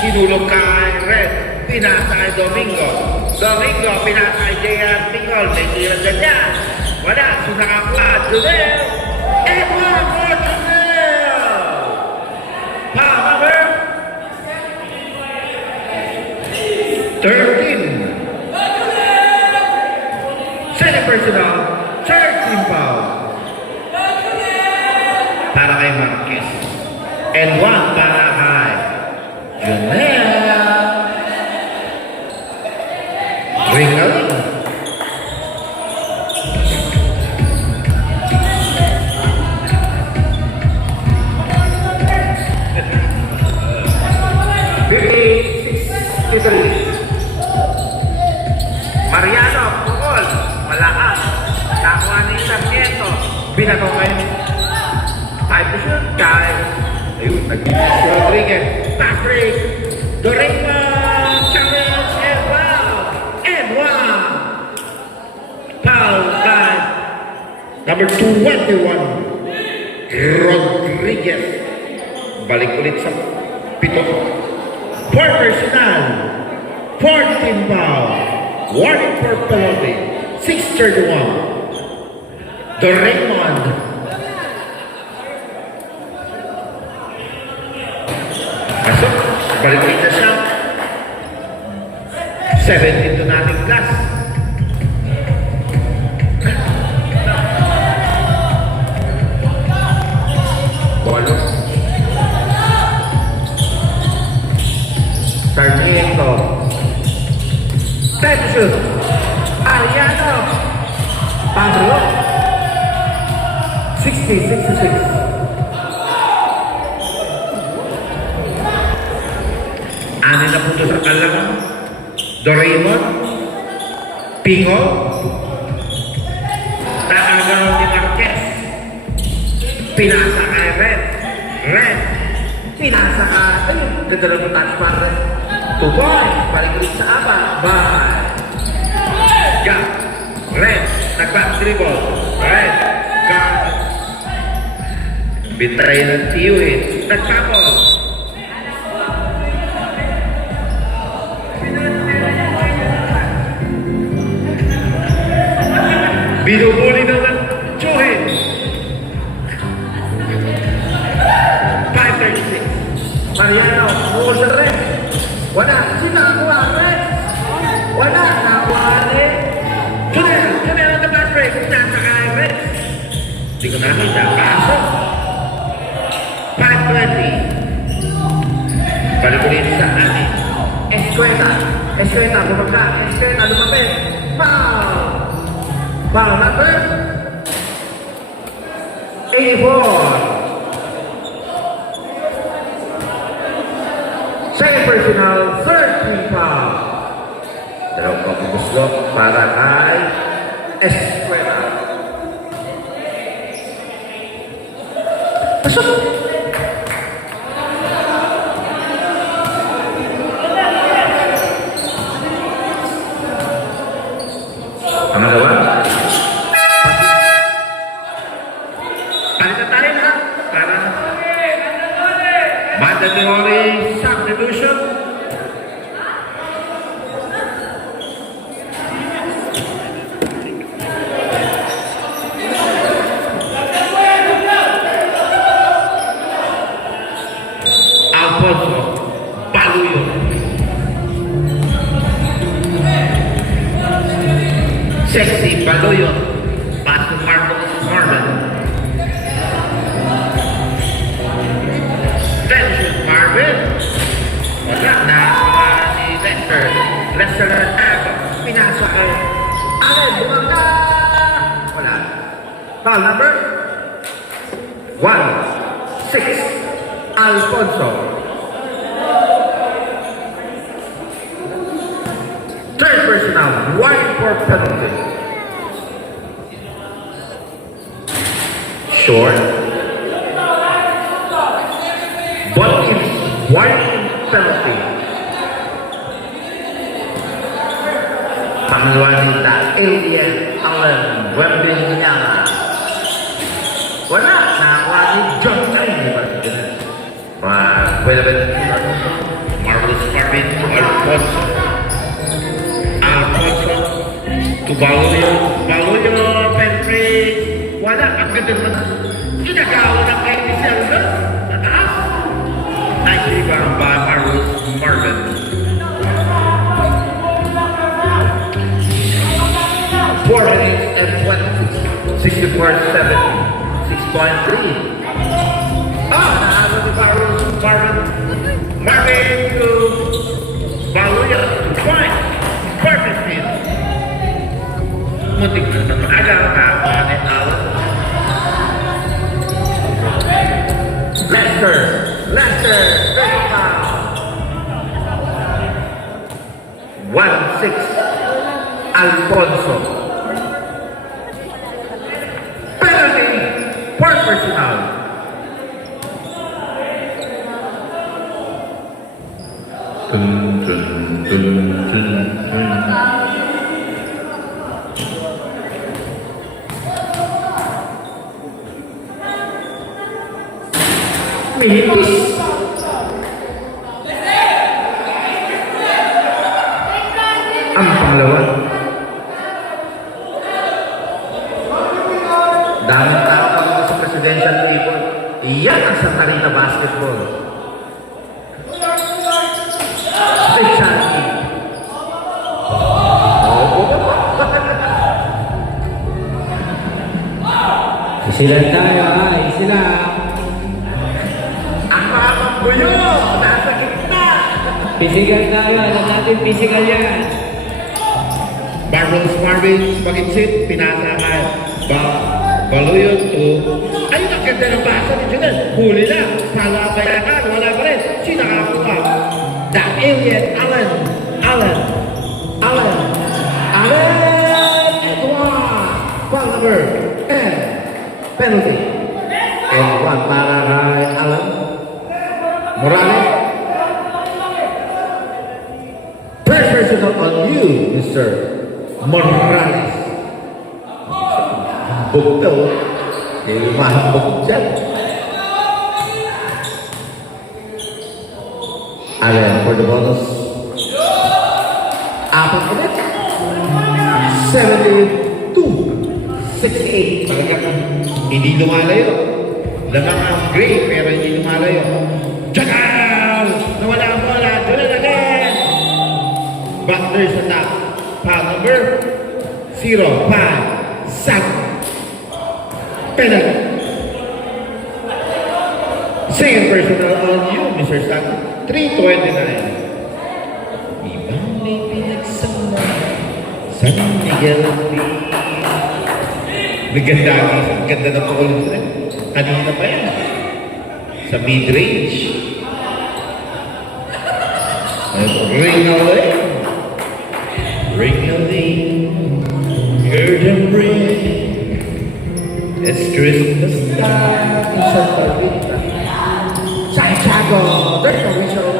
Sinulog kay Red. Pinasa kay Domingo. Domingo, pinasa kay J.R. Tingol. May tira ganyan. Wala. Sunakakuha. Junel. And one more Junel. Power. 13. Second personal. Third team foul. Para kay Marquez. And one para kay Junel. Ringaling. Mariano, Pukol, malakas. Nakuha ni Sarmiento. Binato kayo. Type to shoot, guys. Ayun, Rodriguez. Pass break. Doringo. Challenge and foul. And one. Foul by number 21. Rodriguez. Balik ulit sa pito. Four personal. 14 foul. Warning for penalty. 6:31. The Raymond. Pasok. Balik ulit na siya. 17 to nothing plus. Walo. Sarmiento. Tension. Ariano. Pablo. 60-66. Anin na punto sa kalangan. Doraemon. Pingo. Nakagaw ni Marquez. Pinasa kay Red. Red. Pinasa ka. Ayun. Ganda lang yung touch para Red. Tuboy. Balik ulit sa aba. Bye. Gap. Red. Nag-back dribble. Red. Gap. Bitray ng tiyo eh. Nagtapos. Binubuli naman Chuhin. 5:36. Mariano, bukol sa red. Wala. Sino nakuha red? Wala. Nakuha red. Junel on the back break. Nasa kay red. Hindi ko nakita. Pasok. 5:20. Balik ulit sa amin. Escueta. Bumagka. Escueta, lumapit. Foul. Foul number 84. Second personal, third team foul. Dalawang pagkukuslok para kay Escuela. Pasok! Pangalawa. Palitan tayo na para mandatory substitution. Alfonso Baluyo. Sexy Baluyo. Pass to Marvin. Then shoot Marvin. Wala. number 1-6, Alfonso. Third personal, wide for penalty. Short. Ball is wide penalty. Pangalawa nila, Alien Allen, Wembley Ninyala. Wala, nakakuha ni John Ryan, di ba? Wait a minute. Marvelous Marvin to Alfonso. Alfonso to Baloyo. Baloyo, Penfrey. Wala, ang ganda naman. Kinagawa ng kay Michelle doon. Nataas. Nice rebound by Marvelous Marvin. 4 minutes and 26. 64-7. 6.3. Naano ni Marvin. Marvin to Baloyo. Point. Perfect field. Muntik na naman. Agaw na ni Allen. Lester. Big foul. 1-6. Alfonso. Penalty. Fourth personal. Minipis. Ang pangalawa. Daming tao pa sa presidential table. Iyan ang Santa Rita basketball. Specialty. Isilan tayo, isilan. Ang mga pambuyo, nasa gitna. Physical tayo, alam natin physical yan. Marvelous Marvin, pag-insit, pinasa ka. Baloyo to. Ayun ang ganda ng basa ni Junel. Huli na. Palabayakan, wala pa rin. Sino nakakuha? The Alien Allen. Foul number 10. Penalty. And one para kay Allen. Morales. First personal on you, Mr. Morales. Bugtaw. Hindi mahambog dyan. Allen for the bonus. Apat ulit. 72-68. Talagang hindi lumalayo. Lamang ang gray pero hindi lumalayo. Jakaw! Nawala ang bola. Julan again! Butler sa top. Foul number 0, 5, 7. Penalty. Second personal on you, Mr. Stan. 3:29. Ibang may pinagsama San Miguel. Ang ganda ng paulit rin. Kanina pa yan. Sa mid-range. Ring away. Hear them ring. It's Christmas time in Santa Rita. Santiago, there's no whistle.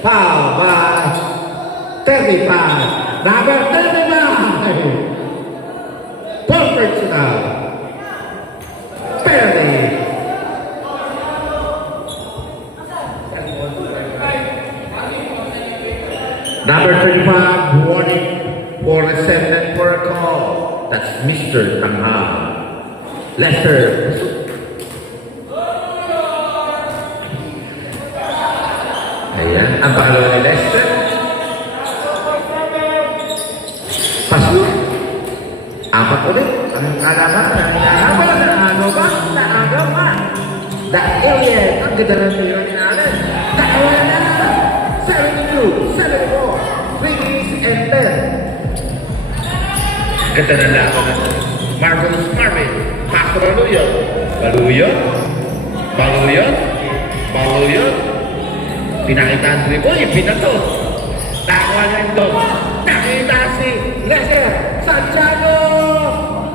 Foul by 35. Number 39. Fourth personal. Penalty. Number 35, warning for resentment for a call. That's Mr. Tanghal. Lester. Ayan, ang pangalawa ni Lester. Paso. Apat ulit. Ang kalaban, ano ba? The Alien. Ang ganda ng tiro ni Allen. The Alien. 72, 74, 3 and 10. Ganda na laban. Marvelous Marvin. Pass to Baluyot. Baluyot. Baluyot. Baluyot. Pinakita ang dribble. Pinato. Nakuha niya ito. Nakita si Leser Santiago.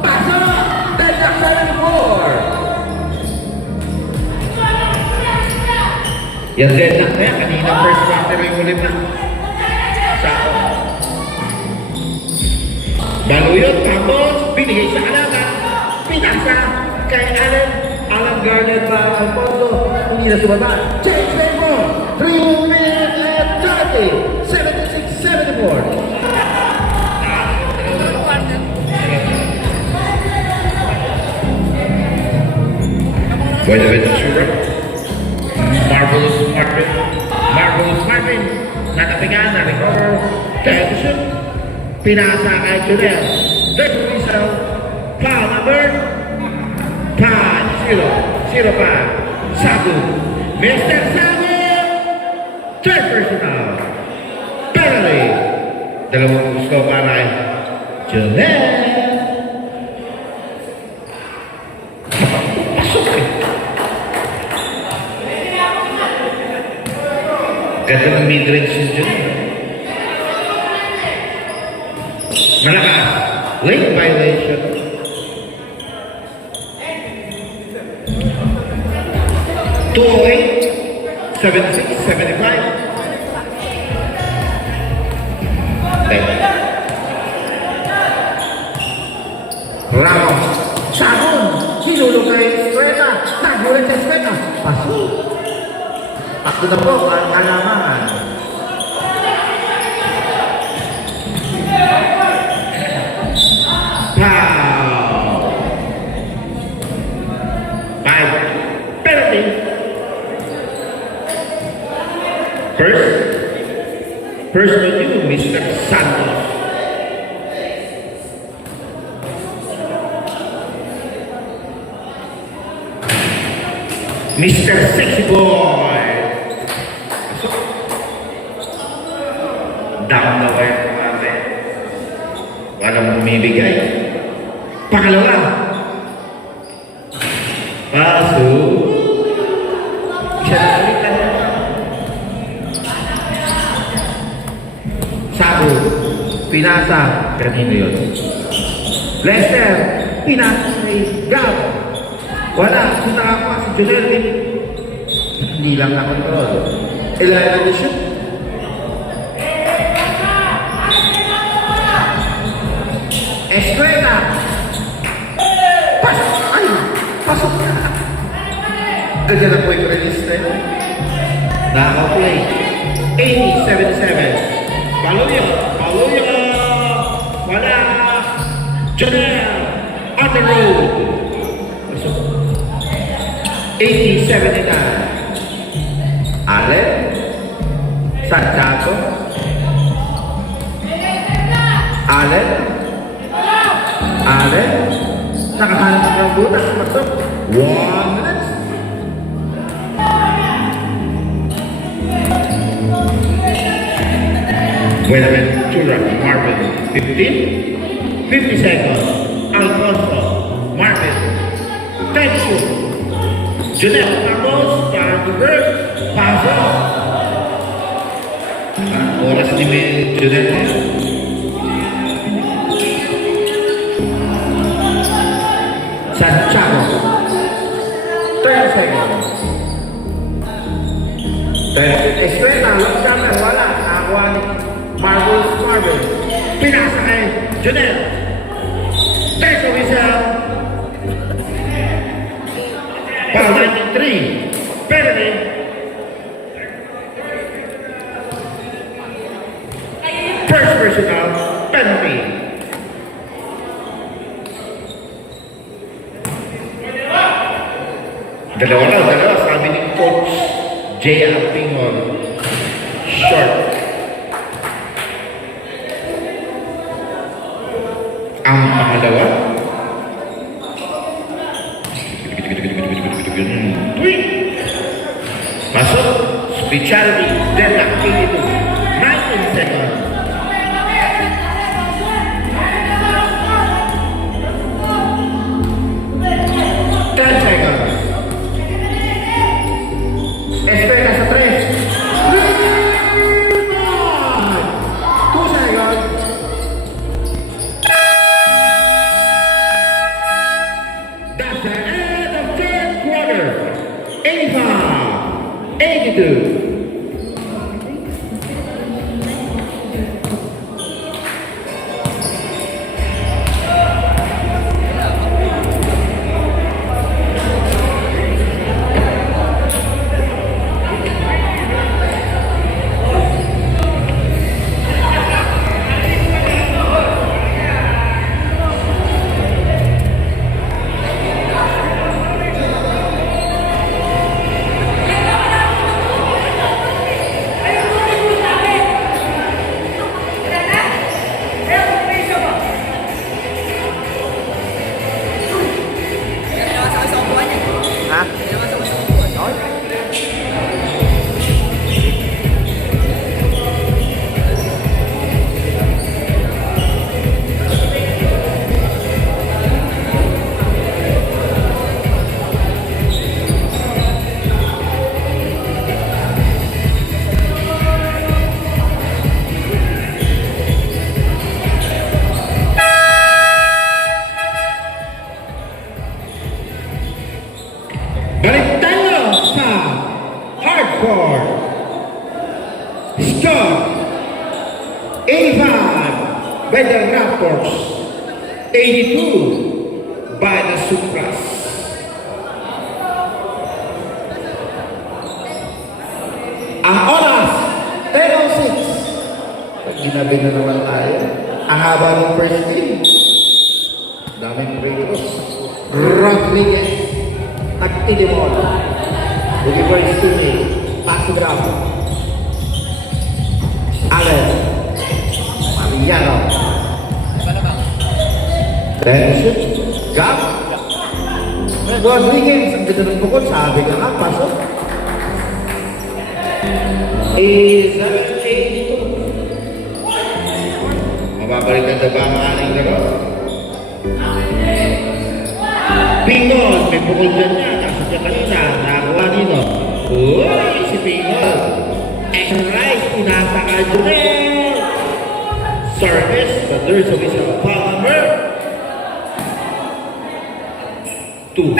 Pasok. Dagdag sa board. Yan din na kaya kanina first quarter yung ulit na. Baluyot, tapos binigay sa alaga, pinasa kay Alan Garnet para ang pondo, hindi na sumaba. Change tempo, 3 minutes and 30, 76-74. Buena Ventura, Marvelous Marvin, Marvelous Marvin, nakapigan na recover, kaya to shoot. Pinasa kay Junel. There's a whistle. Foul number 5-0. 0 pa. Sabu. Mr. Sabu. Third personal. Penalty. Dalawang gusto para Junel. Pasok eh. Ganda ng mid-range si Junel. Malakas. Late violation. (208) 76-75. Ramos. Sabon. Sinulog kay Estrella. Nagulit sa Estrella. Pasok. Ako na po ang alaman. Penalty. First on you, Mr. Santos. Mr. Sexy Boy. Down the way, kumate. Walang bumibigay. Pangalawa. Paso. Siya nakalitan. Sabu. Pinasa. Kanino yun? Lester. Pinasa kay Gab. Wala. Kung nakakuha si Junel din. Hindi lang na-control. 11 to shoot. Estrella. Pasok. Ay. Pasok na. Ganda na po yung release na yun. Naka-play. 80-77. Baluyot. Baluyot. Wala. Janelle. On the road. 80-79. Allen. Santiago. Allen. Allen. Nakahanap ng butas. 1 minute. Buenaventura, Marvin, 15. 50 seconds. Alfonso, Marvin, Tenchu, Junel Ramos, para to bird, Paso. Oras ni Junel. Santiago, 30 seconds. Estrella, long camera, wala. Nakakuha ni Marvelous Marvin. Pinasa kay Junel. Take a whistle. Foul 93. Penalty. First personal penalty. Dalawa, sabi ni Coach Jay Alpingon. Short. Ang pangalawa. Masuk. Specialty. Delta K2. 19 seconds. That's the end of third quarter. 85-82. Balik tayo sa hardcore. Score 85 by the Raptors, 82 by the Supras. Ang oras 10:06. Pag ginabi na naman tayo, ang haba ng first team. Daming pretos. Rodriguez. Nagtidimon. Bukipor Stuni. Pasidrap. Allen. Mariano. Tension. Gap. Rodriguez. Ang ganda ng bukod. Sabi ka nga. Pasok. Is 82. Mababalikan na ba ang aning laro? Pingon, may pukul dyan niya. Kasi siya kanina, nakakuha nino. Uy, si Pingon. Exercise, pinasa ka dyan. Service, but there's a miss of foul number 2-1.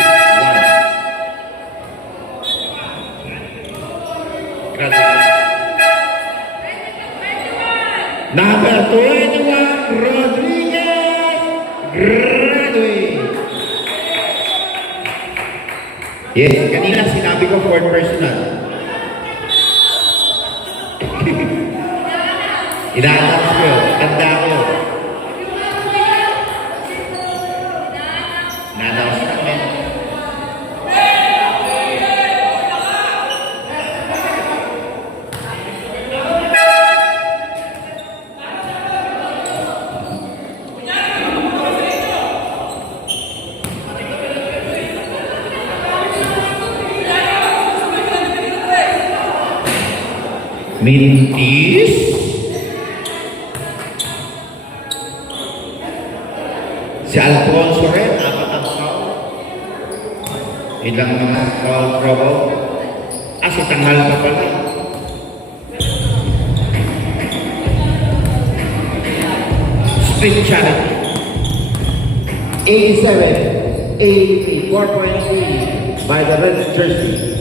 Number 21, Rodriguez. Graduate. Yes, kanina sinabi ko fourth personal. Ina-announce ko yun. Tanda ko yun. Na-announce namin. Mintis. Si Alfonso rin, apat ang foul. Ilang mga foul trouble. Si Tanghal pa pala. Street Charity. 87, 83, 4.3 by the red jersey.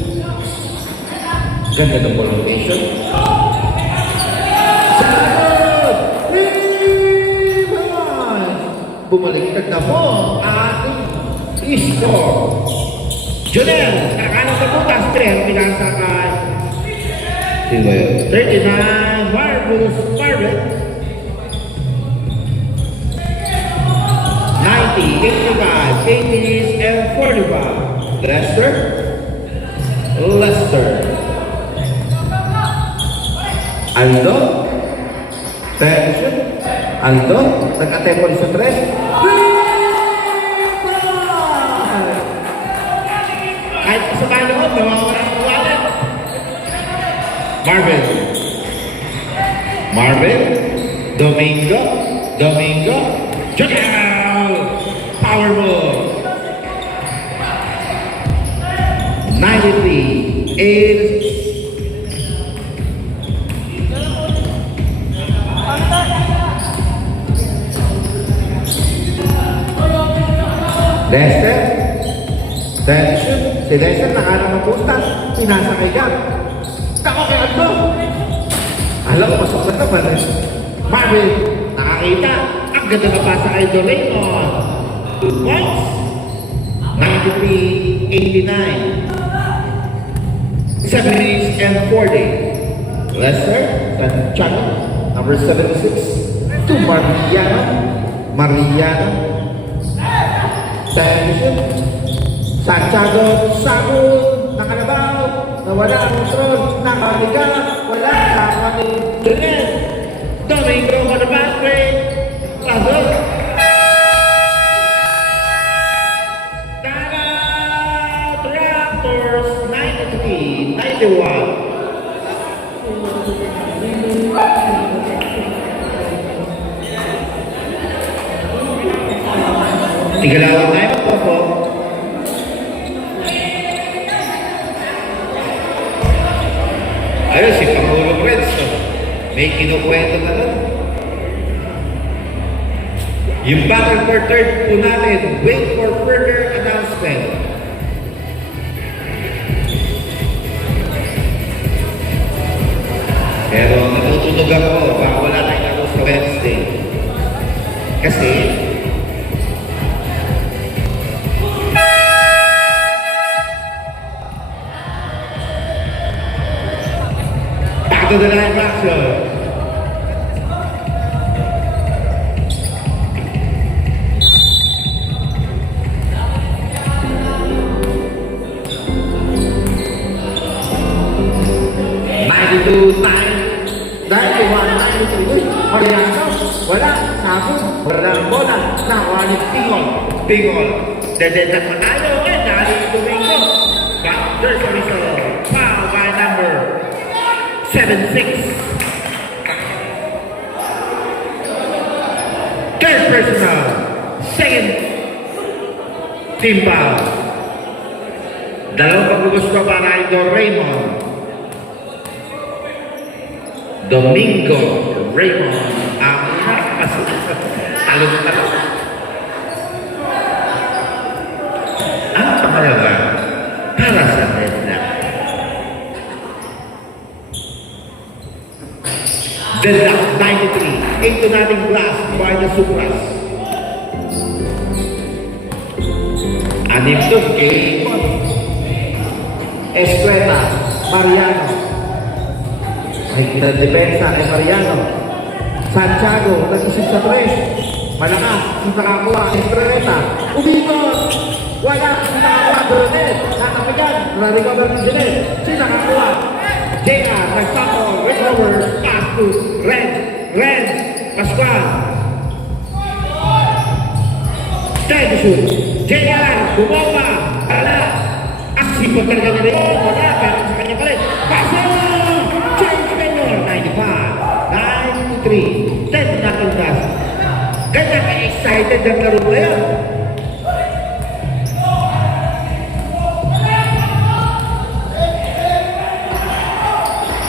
Ganda ng prolongation. Bumaliktad na po ang ating score. Junel, nakakanang sa butas, 3 pinasa kay 39, Marvelous Marvet. 90, 85, 80s, and 45. Lester. Aldo. Tension. Aldo. Nagka-tempo sa 3. Kahit sa kanoon, nawawala ang wallet. Marvin. Domingo. Janelle. Power move. 93. 86. Lester. Tension. Si Lester nakaharang ng pusta. Pinasa kay Gab. Tako kay Aldo. Alam ko, pasok na naman eh. Marvin, nakakita. Ang ganda na pasa kay Doraemon. 2 points. 93-89. 70 and 40. Lester, Santiago, number 76. To Mariano. Tension. Santiago, Sabon, nakalabaw, nawala ang control, nakaliga, wala, nakaliga. Julian, Domingo on the basket, pasok. Timeout, Raptors, 93-91. Tigalawan tayo po. Ayun, si Pangulong Reds, may kinukwento na doon. Yung battle for third po natin, wait for further announcement. Pero natutunog ako, baka wala tayong ako sa Wednesday. Kasi, to the line action. Mariano, wala, sabon, walang bola, nawalit Tingol, dedetak manalo, dali Domingo. There's a whistle, foul by number 7-6. Third personal. Second team foul. Dalawang paggugusto para kay Raymond. Domingo Raymond ang talong. Ang pangalawa para sa Medna. The 93, into nating glass by the Supras. Anim to kay Estrella, Mariano. Ay depensa kay Mariano. Santiago, nag-isip sa tres. Malakas, hindi nakakuha, Estrella. Umikot! Wala, hindi nakakuha, Brunet. Nakapigan, na-recover ng Jeanette. Sino nakakuha? JR, nag-tackle, recover, pass to Red, Pascual. Steady shoot. JR, bumawa, wala. Aksipot talaga na rin. Wala, pero sa kanya pa rin. Paso! Change Mayor, 95, 93, 10 knuckle dust. Ganda ka-excited ang laro na yan.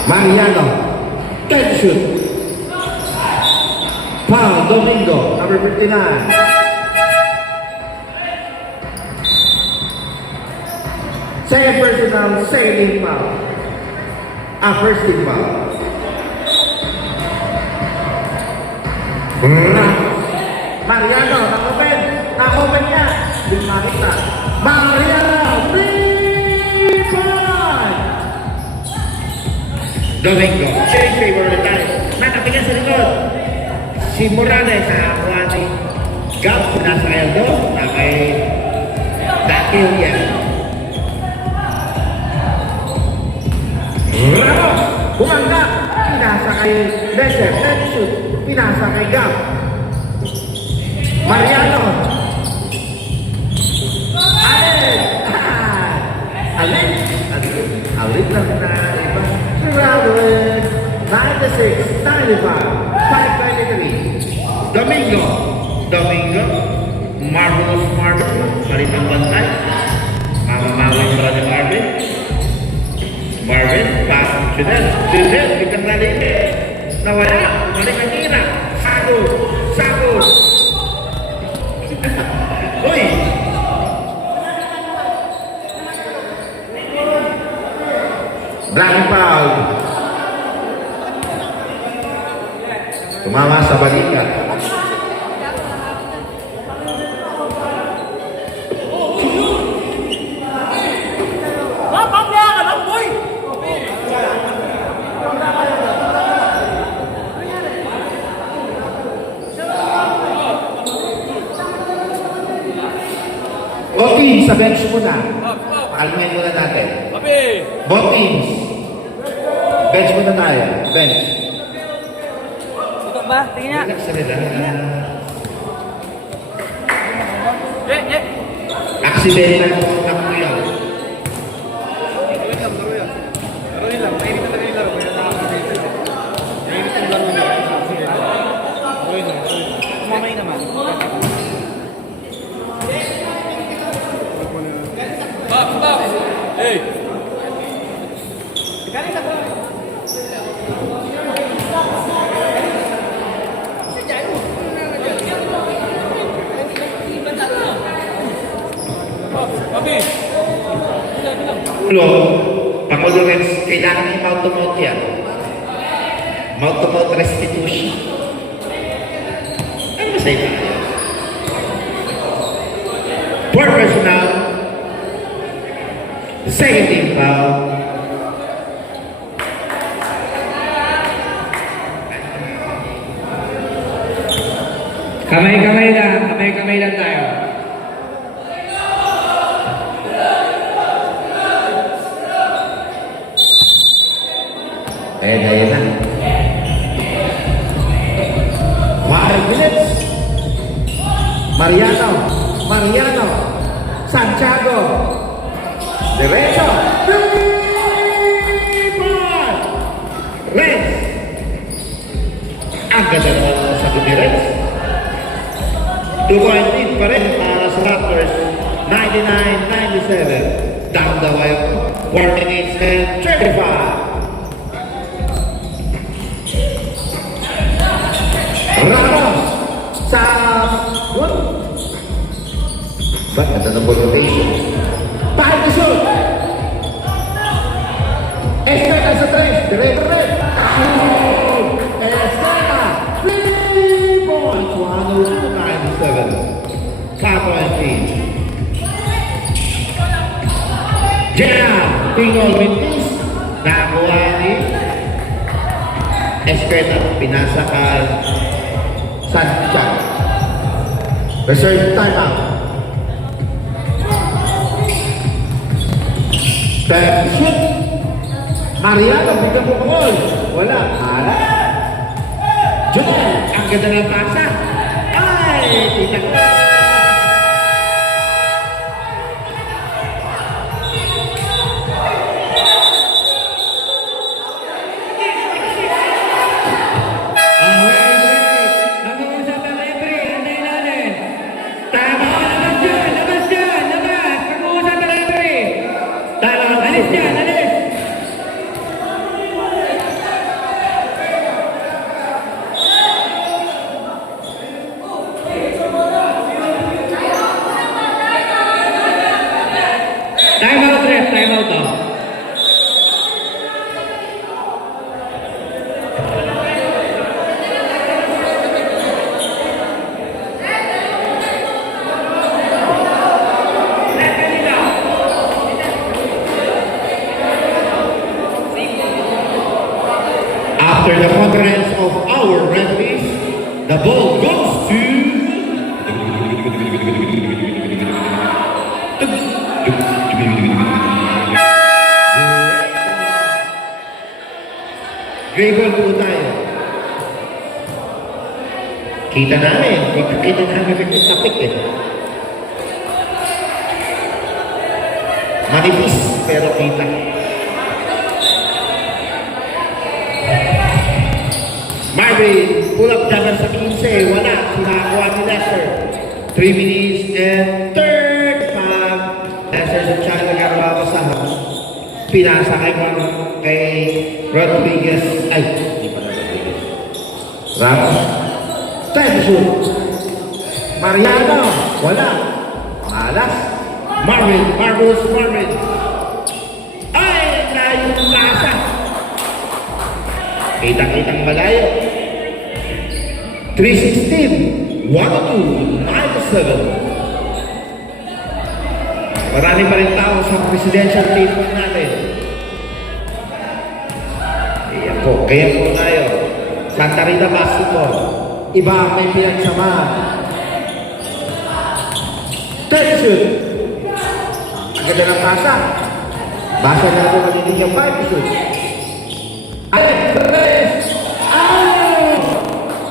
Mariano, 10 shoot. Foul, Domingo, number 59. Second personal, second team foul. First team foul. Mariano, na-open niya. Hindi makita. Mariano, 3-point! Domingo, change favor the time. Nakapigan sa likod. Si Morales sa Juani. Gap, nasa Eldo, na kay Dakil yan. Bumangga, pinasa kay Lesser, let's shoot, pinasa kay Gap. Mariano. Alit lang na iba. Surrounded, 96, 95, 523. Domingo, Marvelous, Maritang Bantay. Mamamawin para ni Marvin, pass to Chanel, kitang lalim. Nawala, malikatira. Sako. Uy! Black foul. Tumama sa balikat. Both teams, sa bench muna. Pakalingin muna natin. Both teams. Bench muna tayo. Bench. Ito ba? Tingnan nga. Relax na nila. Accidental po na po yun. Mamay naman. Hey! Ulo, Pangulo Rex, kailangan yung mouth-to-mouth yan. Mouth-to-mouth restitution. Ano ba sa iba? Four personal. Second team foul. Kamay-kamay lang tayo. Ayan na. 5 minutes. Mariano. Santiago. Derecho. Reds. Ang ganda naman sa ni Reds. 2-point lead pa rin para sa Raptors. 99-97. Down the wire. 4 minutes and 35. Ramos sa good. Ba't ganda ng rotation? Time to shoot! Esteta sa 3. Dire. Esteta! 3 points. 102-97. 5-point lead. Jam! Pingol Mintis. Nakuha ni Esteta. Pinasa ka Santiago. Reserve timeout. Step shoot. Mariano, bigyan mo ball. Wala. Ala. Joel, ang ganda ng pasa. Ay, kita ko. Time out daw. After the conference of our referees, the ball goes to Dribble po tayo. Kita namin. Kita namin yung tapik eh. Manipis, pero kita. Marvin, pull up jumper sa 15. Wala. Sinakuha ni Lester. 3 minutes and 35. Lester sa China nagkakababasahan. Pinasa kay Rodriguez. Ay, hindi pala Rodriguez. Ramos. Time to shoot. Mariano. Wala. Malas. Marvin. Marvin. Ay, layo ng lasa. Kitang-kitang malayo. 316, 102, 97. Marami pa rin tao sa presidential table natin. Ayan po, kaya po tayo. Santa Rita Basketball. Iba ang may pinagsamahan. Tension. Ang ganda ng pasa. Basa na ito magiging yung 5 shoot. At Perez! Out!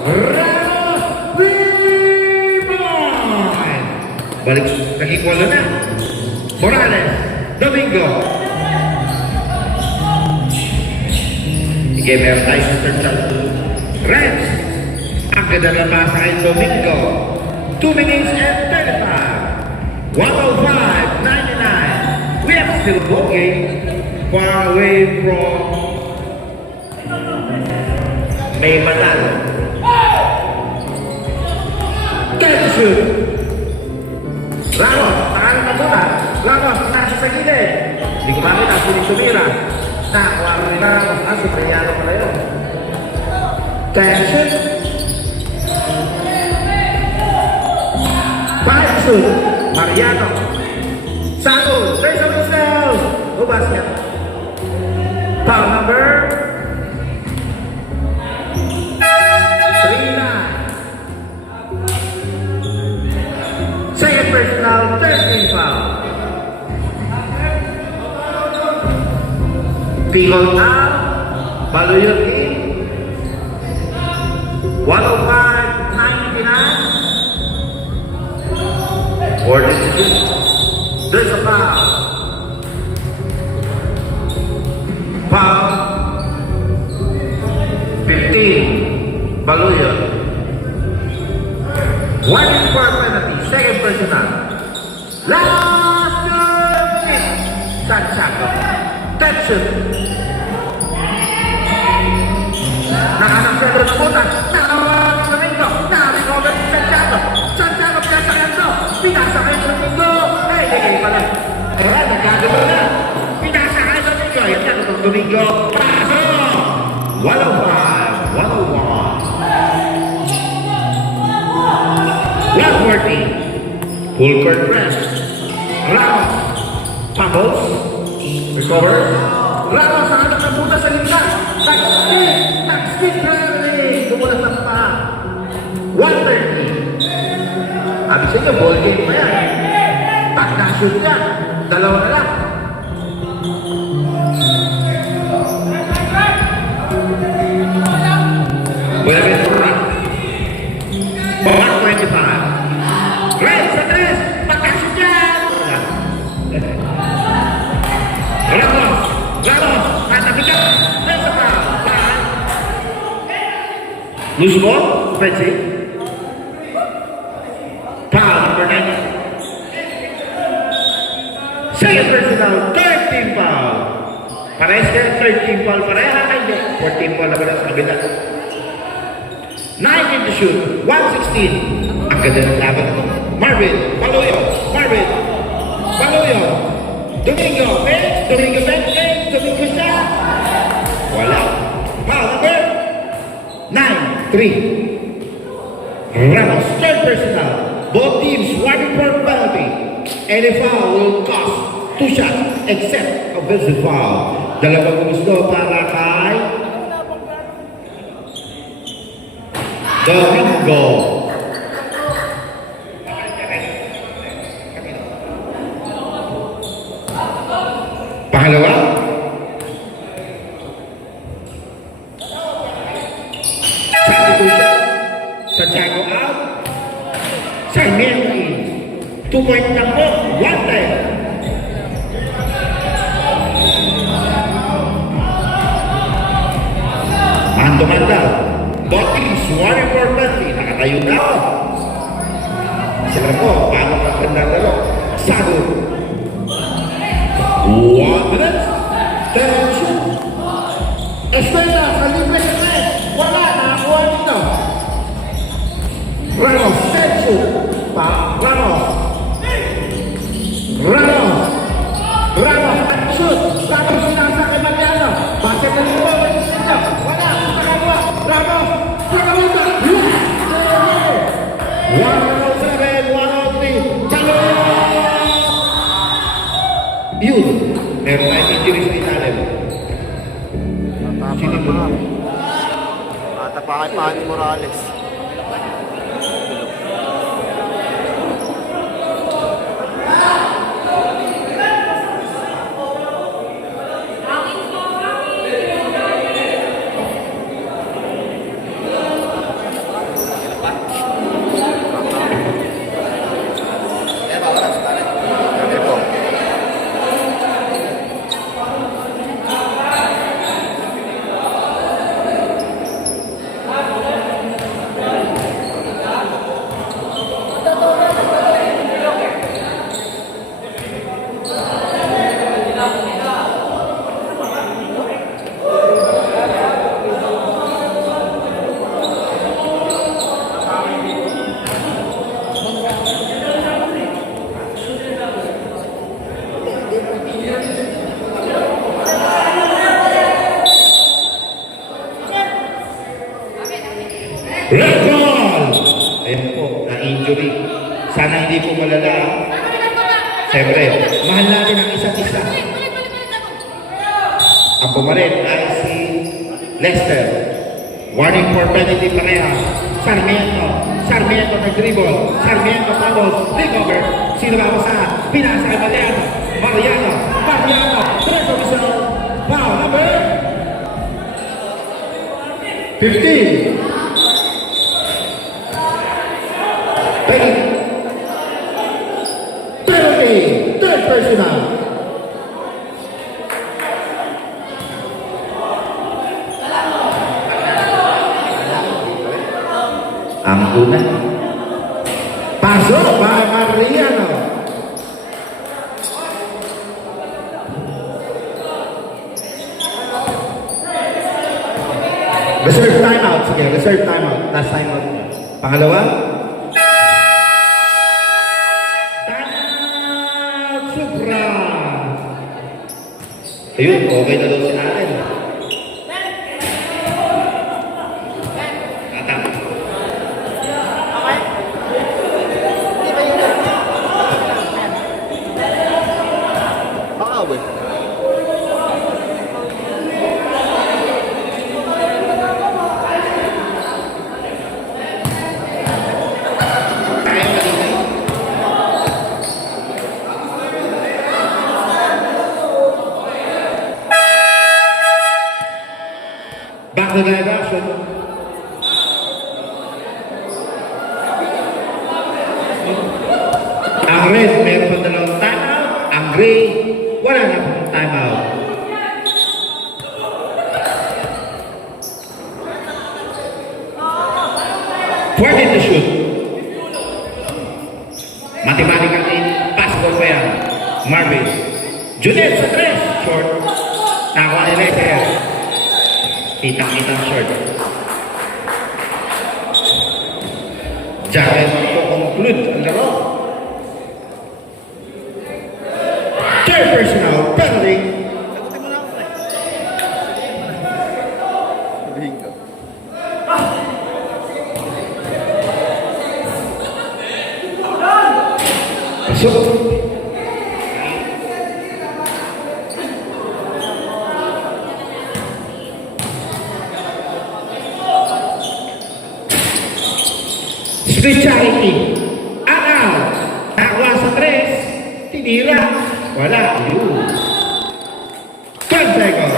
Ramos! Rebound! Balik, nakikwalo na. Morales, Domingo. Sige, meron tayo sa third shot. Reds. Ang ganda na pasa kay Domingo. 2 minutes and 35. 105-99. We are still walking far away from May Manalo. Catch shoot. Ramos, pangalan na muna. Ramos, nasa sa gilid. Hindi ko makita, sumira. Nakuha ko ni Ramos. Supriyano pala yun. Catch shoot. Five shoot. Mariano. Satu, raise up yourself. Go basket. Foul number 39. Second personal, 13 foul. Pingon out. Baluyot in. 105-99. 46. There's a foul. Foul. 15. Baluyot. 1 for penalty. Second personal. Last minute. Santiago. Tension. Nakahanap sa Pedro Nabutan. Nakawag sa Domingo. Nakarecover si Santiago. Santiago pinasa kanto. Pinasa kayo sa Domingo. Hey, pala. Alright, nagkagawa na. Pinasa kayo sa Domingo. Yan yan itong Domingo. Paso! 105. 101. 140. Full court press. Ramos. Fumbles. Recover. Ramos ang anak ng puta sa gitna. Taxpit. Taxpit rally. Gumulat ng pa. 130. Sabi sa inyo, ball game pa yan. Pag na-shoot niya, dalawa na lang. Buenaventura. 125. Red sa 3. Pagka-shoot niya. Ramos. Ramos. Matabigat. Red sa pa. Loose ball. Fetching. Foul number 9. Second personal, 13 foul. Parehas kayo, 13 foul. Pareha kayo. 14 foul na ba sa kabila? 9 in the shoot, 116. Ang ganda ng laban. Marvin, Paluyo, Marvin, Paluyo. Domingo, bench, Domingo, bench, Domingo siya. Wala. Foul number 9, 3. Ramos, third personal. Both teams warning for penalty. Any foul will cost 2 shots except offensive foul. Dalawang gusto para kay Domingo. Pangalawa. Substitution. Santiago out. Sarmiento in. 2-point number 110. Mando-manda. Both teams warning for penalty. Nakatayo na ako. Sila po, paano ka nagdadalo? Sago. 1 minute. Tension. Estrella, sa libre sa tres. Wala, nakakuha dito. Ramos, tension. Ramos. Ramos. Ramos, shoot. Ramos sinasa kay Mariano. Basket na libo. Wala. Pakay ni Morales. Ano po? Red ball! Ayan po, na-injury. Sana hindi po malala. Siyempre, mahal natin ang isa't isa. Ang pumalit ay si Lester. Warning for penalty pareha. Sarmiento nag-dribble. Sarmiento tapos, recover. Sino ba sa? Pinasa kay Mariano. Treso Rizal. Foul number 15. Penalty, third personal. Ang una. Pasok by Mariano. Reserve timeout. Sige, reserve timeout. Last timeout. Pangalawa. Timeout. Supra. Ayun, okay na daw si Allen. Tata. Pakawin. Back to the action. Ang red, meron pa dalawang timeout. Ang gray, wala na pong timeout. Pwede to shoot. Mathematically, pass ball pa yan. Marvin. Junet sa 3. Short. Nakakuha ni Lester. Kitang-kitang short. Diyan mo conclude ang laro. Third personal penalty. Sagutin mo na ako eh. Sabihin ko. Pasok. Speciality. Anal. Nakakuha sa 3. Tinira. Wala. Yun. 12 seconds.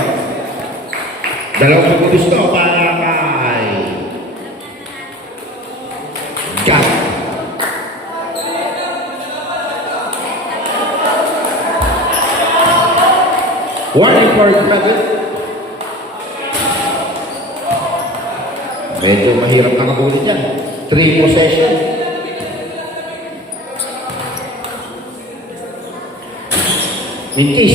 Dalawang gusto para kay Gap. Warning for credit. Medyo mahirap na kabulin yan. 3 possession. Mintis.